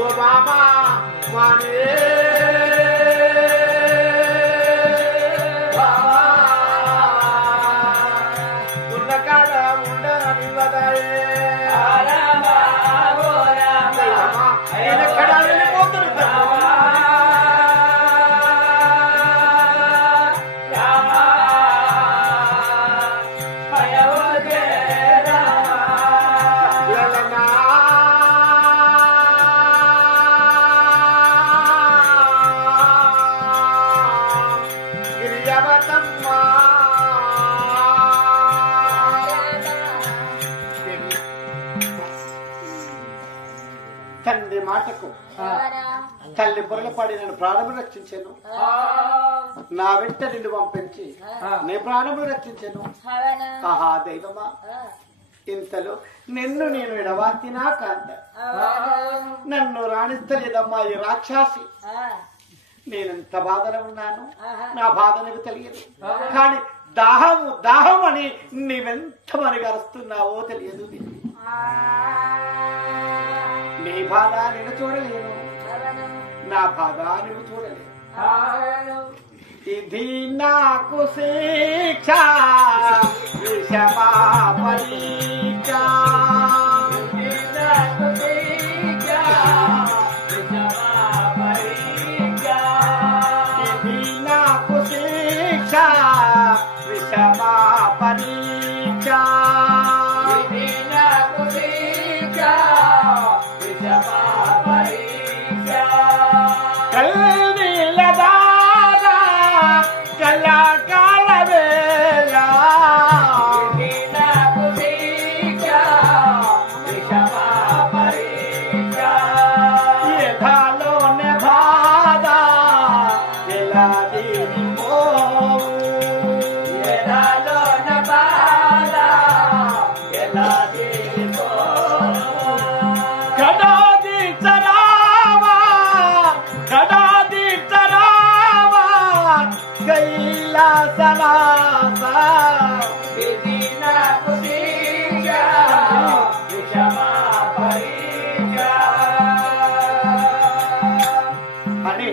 ఓ బామా మానే ఉన్న కాడ ఉండనివ్వదాయే ఎక్కడ వెళ్ళిపోతున్నా తండ్రి మాటకు తల్లి పొరలపాడి నేను ప్రాణములు రక్షించాను. నా వెంట నిన్ను పంపించి నీ ప్రాణములు రక్షించాను. ఆహా దైవమా, ఇంతలో నిన్ను నేను ఎడవాతినా కాంత నన్ను రాణిస్తలేదమ్మా ఈ రాక్షసి. నేనెంత బాధలో ఉన్నాను, నా బాధ నీకు తెలియదు. కానీ దాహము దాహం అని నీవెంత మరిగరుస్తున్నావో తెలియదు. నీ బాధ నేను చూడలేను, నా బాధ నువ్వు చూడలేను. ఇది నాకు శిక్ష విషమా పరీక్ష, ఇది నాకు శిక్ష విషమా పరీక్ష, Bye. భక్తనాథ అని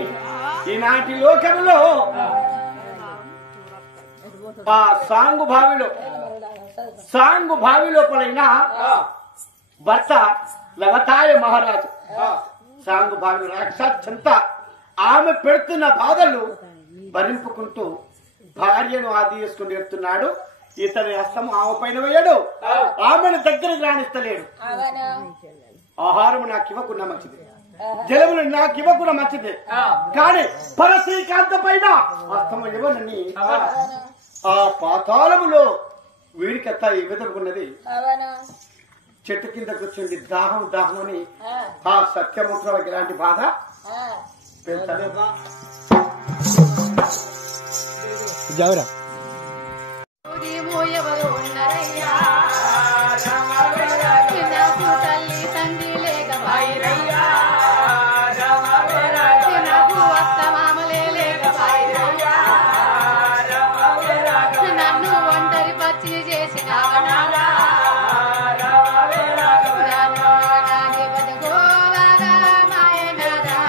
ఈనాటి లోకంలో ఆ సాంగు బావి లోపలైన భర్త లవతాయ మహారాజు సాంగు బావి రాక్షసంత ఆమె పెడుతున్న బాధలు భరింపుకుంటూ భార్యను ఆది చేసుకుని ఎడుతున్నాడు. ఇతని హస్తం ఆమె పైన వేయడు, ఆమెను దగ్గరకు రాణిస్తలేడు. ఆహారం నాకు ఇవ్వకుండా మంచిది, జలములు నాకు ఇవ్వకుండా మంచిది, కానీ పరశ్రీకాంత పైన హస్తము ఇవ్వనని ఆ పాతాళములో వీడికెత్త వెతుకున్నది. చెట్టు కింద కూర్చుండి దాహం అని ఆ సత్యముద్రకి ఇలాంటి బాధ పెడతాడు. జావరా ఎవరు ఉన్నారయ్యా, తల్లి తండ్రి లేక భార్యయ్యా, అత్త మామలే లేక భార్యయ్యా, నన్ను ఒంటరి పచ్చి చేసినావనా, బతుకోవాగా మాయనాదా,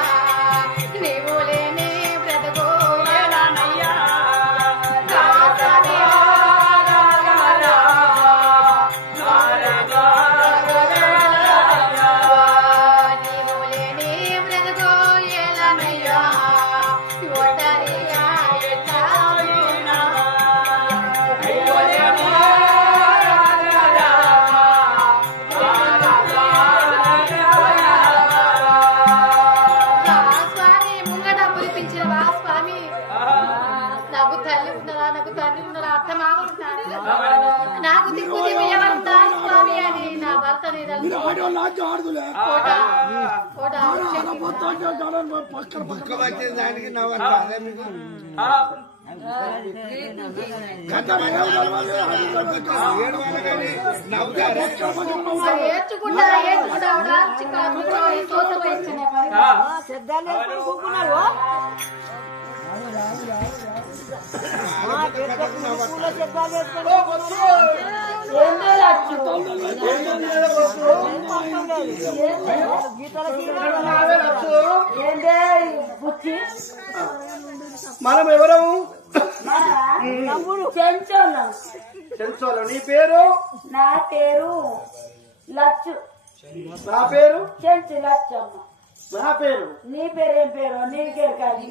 నీవు లేని బ్రతుకోలేనయ్యా, నాకు దిక్కు దివ్యవంతారు స్వామి అని నా భర్త ఏడ్చుకుంటా మనం ఎవరము? చెంచోళం. నీ పేరు? నా పేరు లచ్చు. నా పేరు చెంచు లచ్చమ్మ. నా పేరు? నీ పేరు ఏం పేరు? నీకేరు కాదు.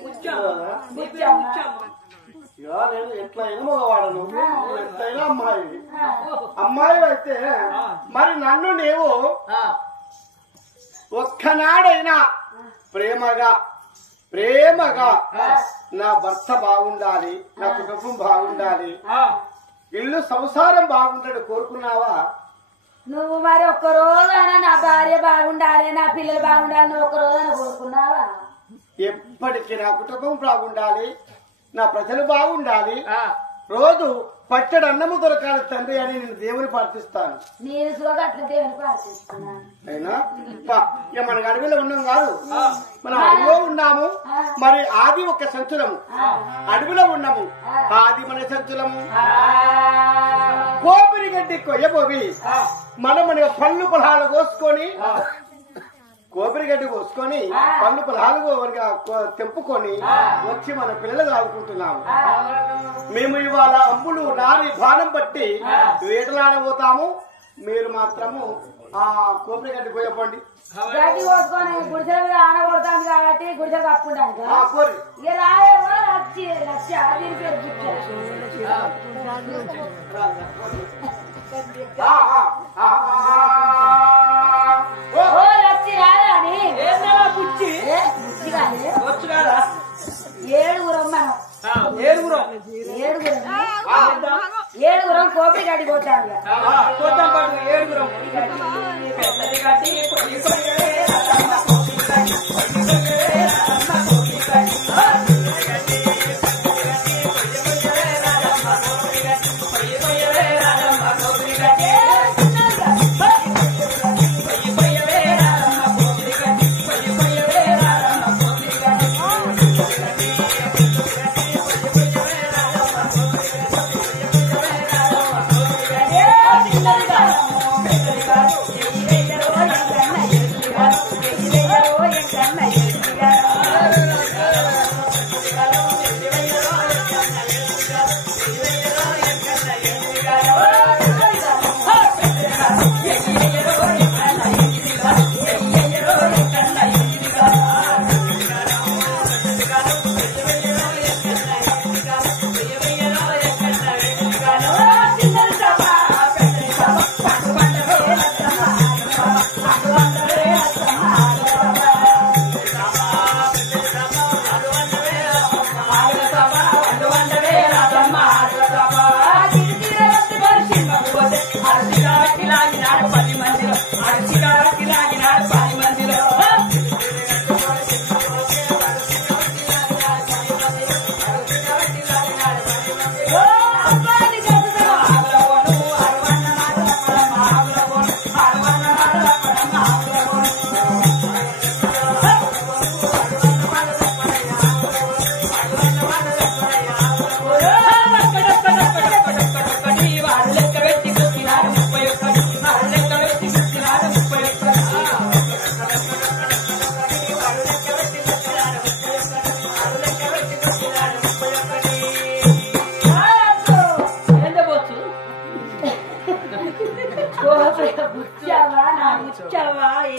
నేను ఎట్లయినా మగవాడను, ఎట్లయినా అమ్మాయి అయితే మరి నన్ను నీవు ఒక్కనాడైనా ప్రేమగా నా భర్త బాగుండాలి, నా కుటుంబం బాగుండాలి, ఇల్లు సంసారం బాగుంటాడు కోరుకున్నావా? నువ్వు మరి ఒక్క రోజైనా నా భార్య బాగుండాలి, నా పిల్లలు బాగుండాలి, నువ్వు ఒక్క రోజైనా కోరుకున్నావా? ఎప్పటికీ నా కుటుంబం బాగుండాలి, నా ప్రజలు బాగుండాలి, రోజు పచ్చడి అన్నము దొరకాలి తండ్రి అని నేను దేవుని ప్రార్థిస్తాను. నేను సుఖంగా అట్లా దేవుని ప్రార్థిస్తున్నాను. అయినా ఇక మన అడవిలో ఉన్నాం కాదు, మన అడవిలో ఉన్నాము. మరి ఆది ఒక సంచులము, అడవిలో ఉన్నాము, ఆది మన సంచులము. కోపిరి గడ్డి కొయ్యబోవి మనం మన పళ్ళు పొలాలు కోసుకొని, కోపిరిగడ్డి కోసుకొని పళ్ళు పొలాలు తెంపుకొని వచ్చి మన పిల్లలు ఆడుకుంటున్నాము. మేము ఇవాళ అంబులు నారి బాణం పట్టి వేటలాడబోతాము. మీరు మాత్రము ఆ కోపిరిగడ్డి పోయపండి. గడ్డి కోసుకొని గుడిసెల మీద ఆనగొడతాను కాబట్టి గుడిసె కప్పుకుంటాను. ఇక రాయేమో లచ్చి లచ్చి దీని పేరు లచ్చి రాదా అని బుచ్చి వచ్చుగారా? ఏడుగురం మనం. ఏడుగురం కోపి గడ్డి కొట్టాము. ఏడుగురం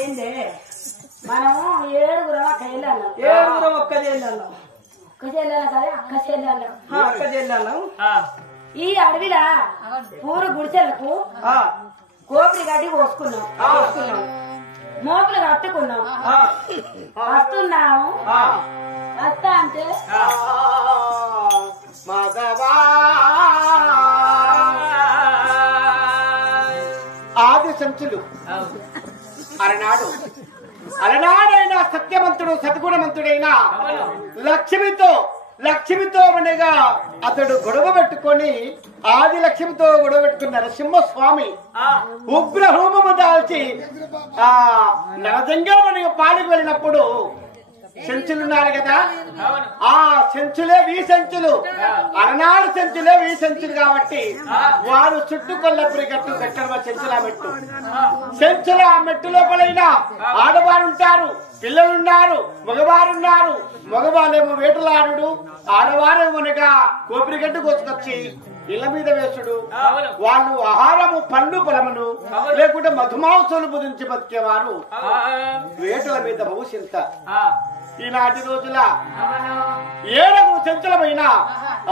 ఏందే మనము ఏడుగురం అక్క చెల్లెళ్ళం ఏడుగురం ఒక్క చెల్లెళ్ళం అక్క చెల్లెళ్ళం కదా అక్క చెల్లెళ్ళం అక్క చెల్లెళ్ళం ఈ అడవిలా పూరు గుడిసెలకు కోపిరి గడ్డి కోసుకున్నాం మోపులు కట్టుకున్నాం వస్తున్నాము వస్తా అంటే మాధవా ఆది సంచులు అలనాడైన సత్యవంతుడు సద్గుణవంతుడైన లక్ష్మితో అనగా అతడు గొడవ పెట్టుకొని ఆది లక్ష్మితో గొడవ పెట్టుకున్న నరసింహస్వామి ఉగ్ర హోమము దాల్చి నరజంగం పాలకు వెళ్ళినప్పుడు సంచులున్నారు కదా ఆ సంచులే వీసంచులు అలనాడు సంచులే వీసంచులు కాబట్టి వారు చుట్టుకొల్లపురి గట్టు గట్టవ సంచుల మెట్టు సంచుల మెట్టు లోపలైనా ఆడవారు ఉంటారు పిల్లలున్నారు మగవారున్నారు మగవాళ్ళేమో వేటలాడు ఆడవారేమోనగా కోపిరిగడ్డు కోసుకొచ్చి ఇళ్ల మీద వేసుడు వాళ్ళు ఆహారము పండ్లు పొలమును లేకుంటే మధుమాంసాలు బుధించి బతికేవారు వేటల మీద భవిష్యంత ఈనాటి రోజుల 7 సంచులమైన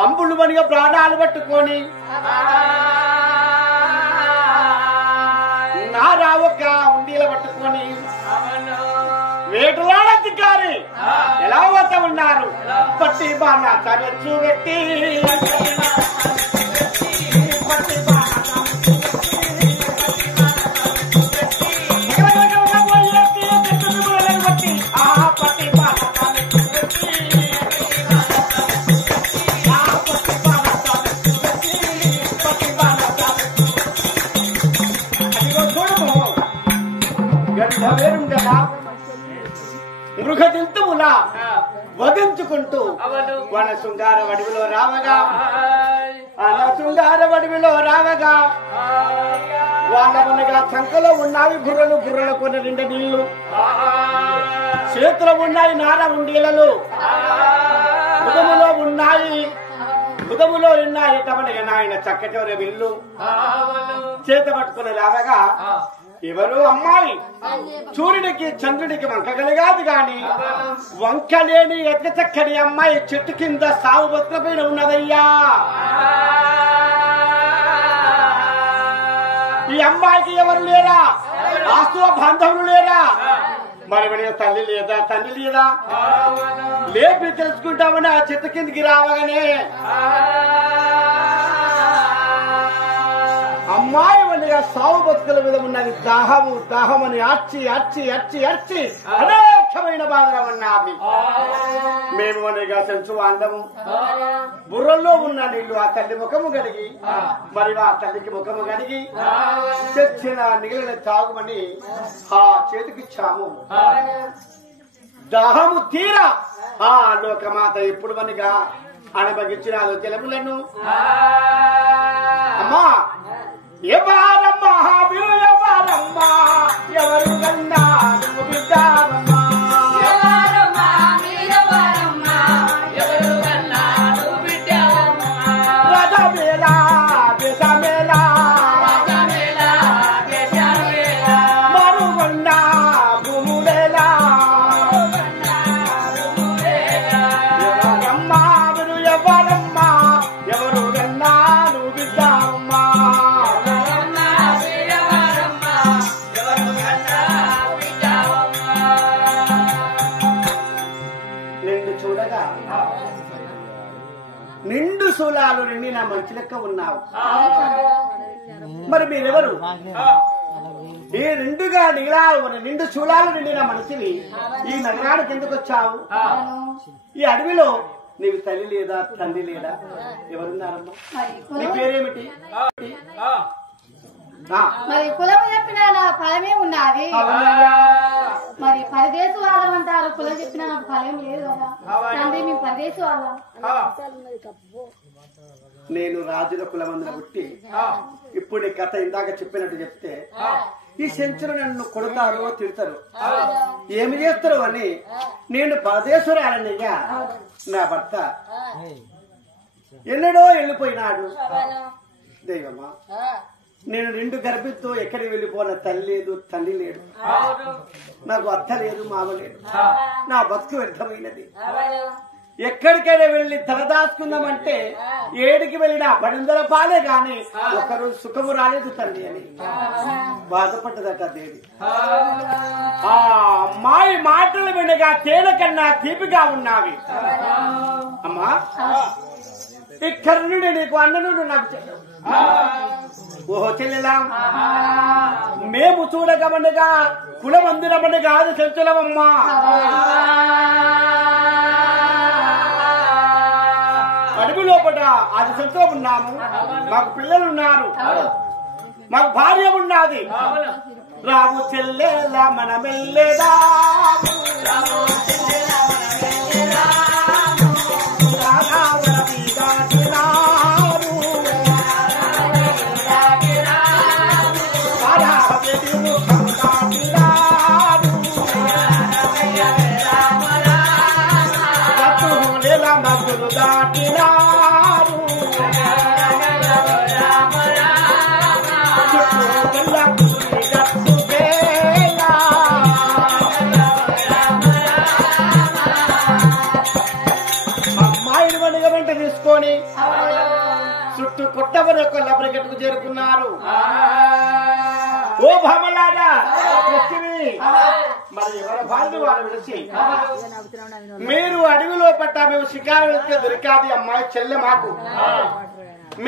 అంబుళ్ళు మనిగా ప్రాణాలు పట్టుకొని నారా ఒక ఉండీల పట్టుకొని వేటలాడధికారి ఎలా వద్ద ఉన్నారు పట్టి బాగా తరచు పెట్టి మృగ జంతువుల వధించుకుంటూ వన శృంగార వడివిలో రావగా వాళ్ళ సంఖలో ఉన్నాయి గుర్రలు కొన్ని 2 నీళ్లు చేతులు ఉన్నాయి నార ఉండీలలు హృదములో ఉన్నాయి తమనగా నాయన చక్కటి విల్లు చేత పట్టుకుని రావగా ఎవరు అమ్మాయి సూర్యుడికి చంద్రుడికి వంక కలిగాదు గాని వంక లేని ఎక్క చక్కని అమ్మాయి చెట్టు కింద సాగు బతుల పైన ఉన్నదయ్యా. ఈ అమ్మాయికి ఎవరు లేరా? ఆస్తువ బాంధవులు లేరా? మరి తల్లి లేదా తండ్రి లేదా? లేపి తెలుసుకుంటామని ఆ చెట్టు కిందికి రావగానే అమ్మాయి వనిగా సాగు బతుకుల మీద ఉన్నది దాహం అని అర్చి అనేకమైన బాధలు ఉన్నది. మేము వనిగా తెలుసు అందము బుర్రల్లో ఉన్న నీళ్లు ఆ తల్లి ముఖము కడిగి మరి ఆ తల్లికి ముఖము కడిగి తెచ్చిన నీళ్ళని తాగుమని ఆ చేతికిచ్చాము. దాహము తీరా ఆ లోకమాత ఎప్పుడు వనిగా అనబగించిన జలములను అమ్మా ఎవరమ్మా ఎవరమ్మా ఎవరు కన్నా నువ్వు బిడ్డారమ్మా రథమేలా దేశమేలా మరుగున్నా భూములేలా నిండు శూలాలు నిండి నా మంచి లెక్క ఉన్నావు. మరి మీరెవరు? ఈ నిండు శూలాలు నిండిన మనిషిని ఈ నగరానికి ఎందుకు వచ్చావు? ఈ అడవిలో నీకు తల్లి లేదా తండ్రి లేదా? ఎవరున్నారమ్మా? నీ పేరేమిటి? మరి కులం చెప్పిన నా ఫలమే ఉన్నది. మరి పరదేశు వాళ్ళం అంటారు, కులం చెప్పిన నాకు ఫలం లేదు కదా. తండ్రి మేము పరదేశు వాళ్ళం. నేను రాజుల కులమందున పుట్టి ఇప్పుడు ఈ కథ ఇందాక చెప్పినట్టు చెప్తే ఈ సెంచులు నన్ను కొడతారు, తిడతారు, ఏమి చేస్తారు అని నేను పరదేశురాలనిగా నా భర్త ఎన్నడో వెళ్ళిపోయినాడు. దైవమా, నేను నిండు గర్భితో ఎక్కడికి వెళ్ళిపోయిన తల్లి లేదు, తండ్రి లేడు, నాకు అత్త లేదు, మామ లేదు, నా బతుకు వ్యర్థమైనది. ఎక్కడికైనా వెళ్ళి తలదాచుకుందామంటే ఏడికి వెళ్ళినా 10 పాలే గాని ఒకరోజు సుఖము రాలేదు తండ్రి అని బాధపడ్డదట దేవి. ఆ అమ్మాయి మాటలు వినగా తేనె కన్నా తీపిగా ఉన్నావి. అమ్మా, ఇక్కడ నుండి నీకు అన్ననుడు నాకు చెల్లెవు. ఓహో చెల్లెలా, మేము చూడగమనగా కులమందిరమనగా అది చెంచులమమ్మా. అడుగు లోపల అది సంతో ఉన్నాము, మాకు పిల్లలున్నారు, మాకు భార్య ఉన్నది. రాము చెల్లెలా మనమెల్లేదా, తీసుకొని చుట్టూ కొట్టవరు కొల్లబ్రికెట్కు చేరుకున్నారు. ఓ భామలాగా మరి ఎవరి భార్య వారు విడిచి మీరు అడవిలో పట్టా మేము షికారు వెళ్తే దొరికాది అమ్మాయి చెల్లె మాకు,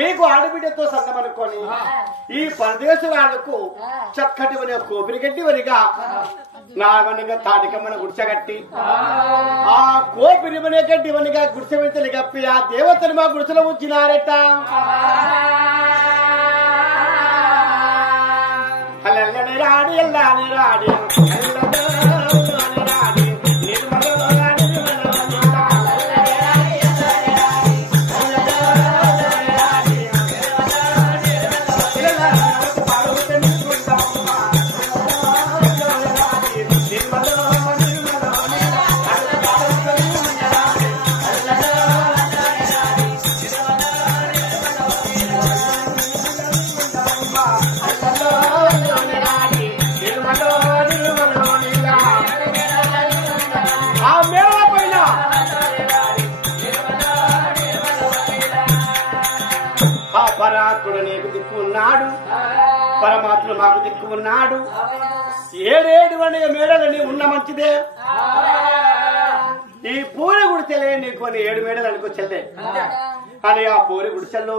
మీకు ఆడబిడ్డతో సంగమనుకొని ఈ పరదేశులకు చక్కటి వని కోపిరిగడ్డి వనిగా నాగనగా తాటికమ్మన గుడిసెగట్టి ఆ కోపిరిమనే గడ్డి వనిగా గుడిసె వెంటలు కప్పి ఆ దేవతను మా గుడిసెలో ఉంచినారట. అల్లెల్లని రాడి ఎల్లాని రాడి పరాత్ముడు నీకు దిక్కు ఉన్నాడు, పరమాత్ముడు మాకు దిక్కు ఉన్నాడు. 7 అనే మేడలని ఉన్న మంచిదే. ఈ పూరి గుడిసెలే నీకు 7 మేడలు అనుకో చెల్లె అని ఆ పూరి గుడిసెల్లో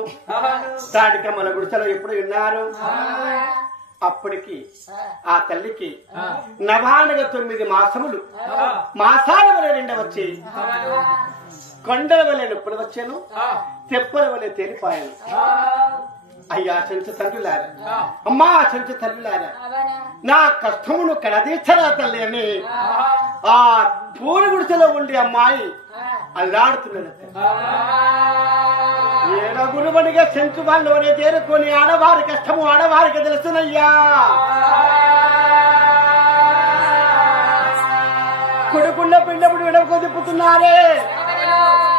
తాటికమ్మల గుడిసెలో ఎప్పుడు విన్నారు. అప్పటికి ఆ తల్లికి నవానగా 9 మాసములు, మాసాల వలె నిండవచ్చి కొండల వలె నొప్పులు వచ్చాను, తెప్పల వలె తేలిపాయను. అయ్యా చెంచు తండ్రులారా, అమ్మా చెంచు తండ్రులారా, నా కష్టమును కడదీర్చరా తల్లి అని ఆ పూరి గుడిసెలో ఉండి అమ్మాయి అల్లాడుతున్నది. ఏడగురువనిగా చెంచు వాళ్ళలోనే చేరుకొని ఆడవారి కష్టము ఆడవారికి తెలుసునయ్యా. కొడుకున్న పిండముడు ఎడమకు తిప్పుతున్నారే,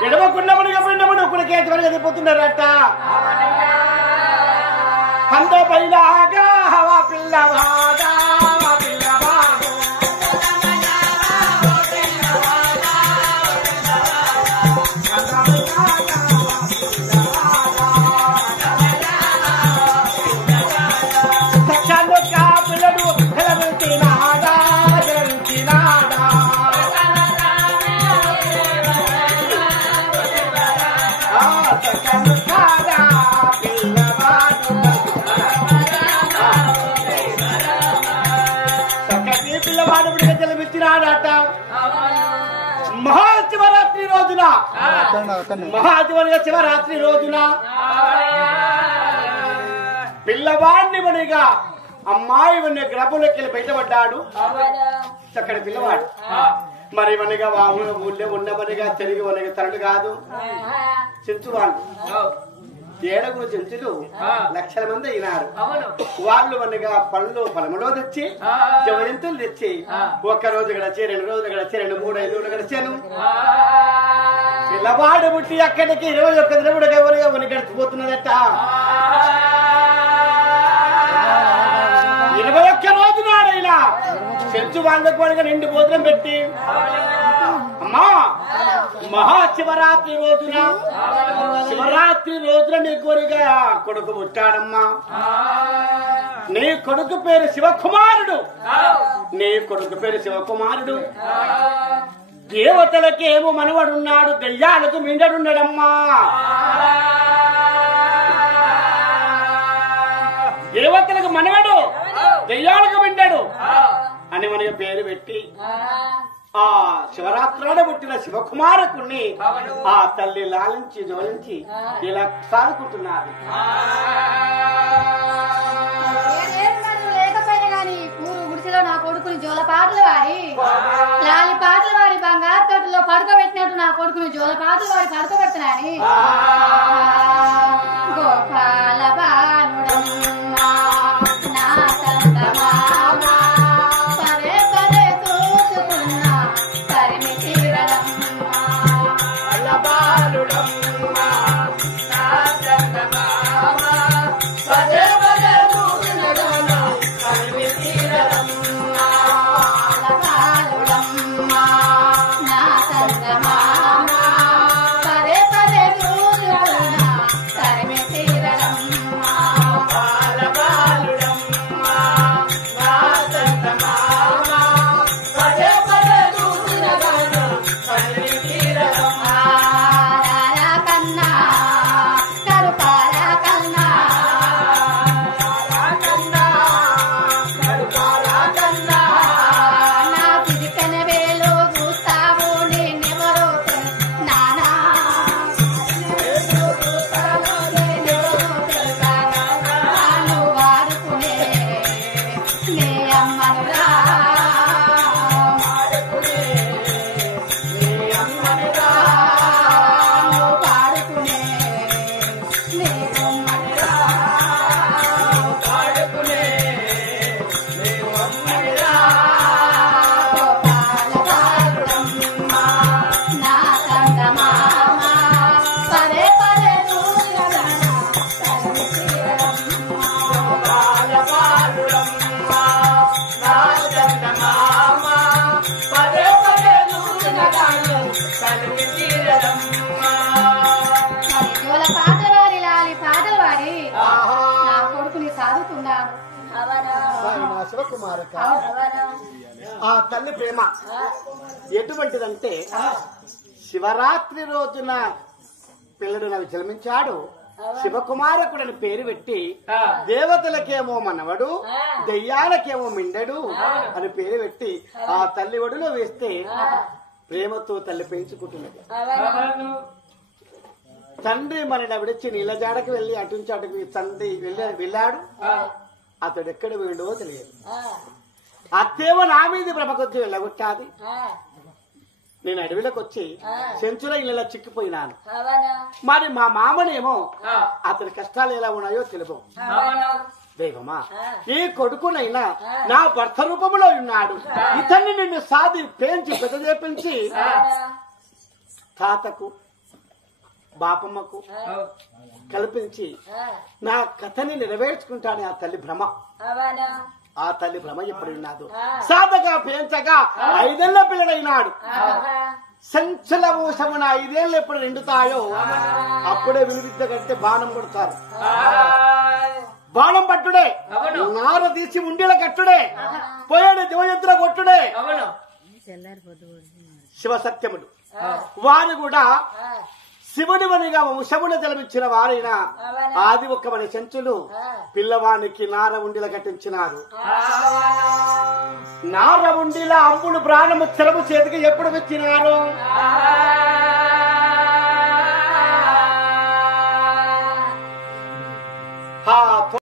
ఎడమకున్నముడిగా పిండముడు కుడికేతమనిగా తిప్పుతున్నారట. అంత పైలాగా హవా పిల్లవాగా పిల్లవాడు జలమిచ్చినాడట. మహాశివరాత్రి రోజున శివరాత్రి రోజున పిల్లవాడిని వనిగా అమ్మాయి వన్న గ్రహంలోకి వెళ్ళి బయటపడ్డాడు. చక్కటి పిల్లవాడు మరి వనగా ఊళ్ళో ఉన్నవనిగా తిరిగి వనగా తరడు కాదు చెంచు వాళ్ళు 7 చెంచులు లక్షల మంది అయినారు. వాళ్ళు వనగా పళ్ళు పొలములో తెచ్చి జవజంతులు తెచ్చి 1 రోజు గడిచి 2 రోజులు గడిచి 2, 3, 5 రోజులు గడిచాను. పిల్లవాడు పుట్టి అక్కడికి 21 దినముడుగా ఎవరుగా వని గడిచిపోతున్నదట. 21 రోజు నాడైనా చెంచు వాళ్ళకు వనగా నిండు భోజనం పెట్టి అమ్మా మహాశివరాత్రి రోజున నీ కోరిగా కొడుకు పుట్టాడమ్మా. నీ కొడుకు పేరు శివకుమారుడు. దేవతలకేమో మనవడున్నాడు, దెయ్యాలకు మిండడున్నాడమ్మా. దేవతలకు మనవడు, దెయ్యాలకు మిండడు అని మనకి పేరు పెట్టి ఆ శివరాత్రాడ పుట్టిన శివకుమారకుణ్ణి ఆ తల్లి లాలించి జోలించి ఇలా సాగుకుంటున్నారు. లేకపోయినా గాని పూరు గుడిసెలో నా కొడుకుని జోల పాటలు వాడి లాలి పాటలు వాడి బంగారు తోటలో పడుకోబెట్టినట్టు నా కొడుకుని జోల పాటలు వాడి పడుకోబెట్టినాని. గోపాల బాలుడమ్మా నా తందమామా పదే పదే చూసుకున్నా పరిమి తీరడమ్మా. బాలుడమ్మా నా తందమామా పదే పదే చూసుకున్నా పరిమి తీరడమ్మా. బాలుడమ్మా నా తందమామా పదే పదే చూసుకున్నా పరిమి తీరడమ్మా. బాలుడమ్మా నా తందమామా పదే పదే చూసుకున్నా పరిమి తీరడమ్మా. కన్నా కరుపాల కన్నా నా పిదికన వేలో చూస్తావు నేనెవరో నానా నాను వాడుకునే నే అమ్మనురా పాడుకునే నే అమ్మనురా గోపాల బాలుడమ్మా నా తందమామా పదే పదే చూడగలనా తల్లి తీరడమ్మా. బాలుడమ్మా నా తందమామా పదే పదే చూసుకున్నా పరిమి తీరడమ్మా. మరి జోల పాటలు వాడి లాలి పాటలు వాడి నా కొడుకుని సాదుతున్నాను. నా శివకుమారక ఆ తల్లి ప్రేమ ఎటువంటిదంటే శివరాత్రి రోజున పిల్లడు నాకు జన్మించాడు. శివకుమారకుడని పేరు పెట్టి దేవతలకేమో మనవడు, దెయ్యాలకేమో మిండడు అని పేరు పెట్టి ఆ తల్లి ఒడిలో వేస్తే ప్రేమతో తల్లి పెంచుకుంటున్నది. తండ్రి మనని విడిచి నీళ్ళజాడకి వెళ్లి అటు నుంచి అటుకు తండ్రి వెళ్ళాడు. అతడు ఎక్కడ వీడో తెలియదు. అత్తేమో నా మీద భ్రమ కొద్ది వెళ్ళగొట్టాది. నేను అడవిలోకి వచ్చి చెంచుల ఇళ్ళ చిక్కిపోయినాను. మరి మా మామనేమో అతని కష్టాలు ఎలా ఉన్నాయో తెలుపు. దైవమా నీ కొడుకునైనా నా భర్త రూపంలో ఉన్నాడు. ఇతన్ని నిన్ను సాది పెంచి పెద్ద చేపించి తాతకు బాపమ్మకు కల్పించి నా కథని నెరవేర్చుకుంటాను. ఆ తల్లి భ్రమ ఎప్పుడు విన్నాదు. సాధగా పెంచగా 5 ఏళ్ల పిల్లడైనాడు. సంచల ఊసమున 5 ఏళ్ళు ఎప్పుడు నిండుతాయో అప్పుడే విలువిద్ద కంటే బాణం కొడతారు. బాణం పట్టుడే, నార తీసి ఉండిల కట్టుడే, పోయాడు దివయంత్ర కొట్టుడే. శివసత్యముడు వారు కూడా శివుడి వనిగా వంశమును జలమిచ్చిన వారైన ఆది ఒక్క మన చెంచులు పిల్లవానికి నార ఉండిల కట్టించినారు. నార ఉండిల అమ్ముడు ప్రాణము చెరము చేతికి ఎప్పుడు వచ్చినారు?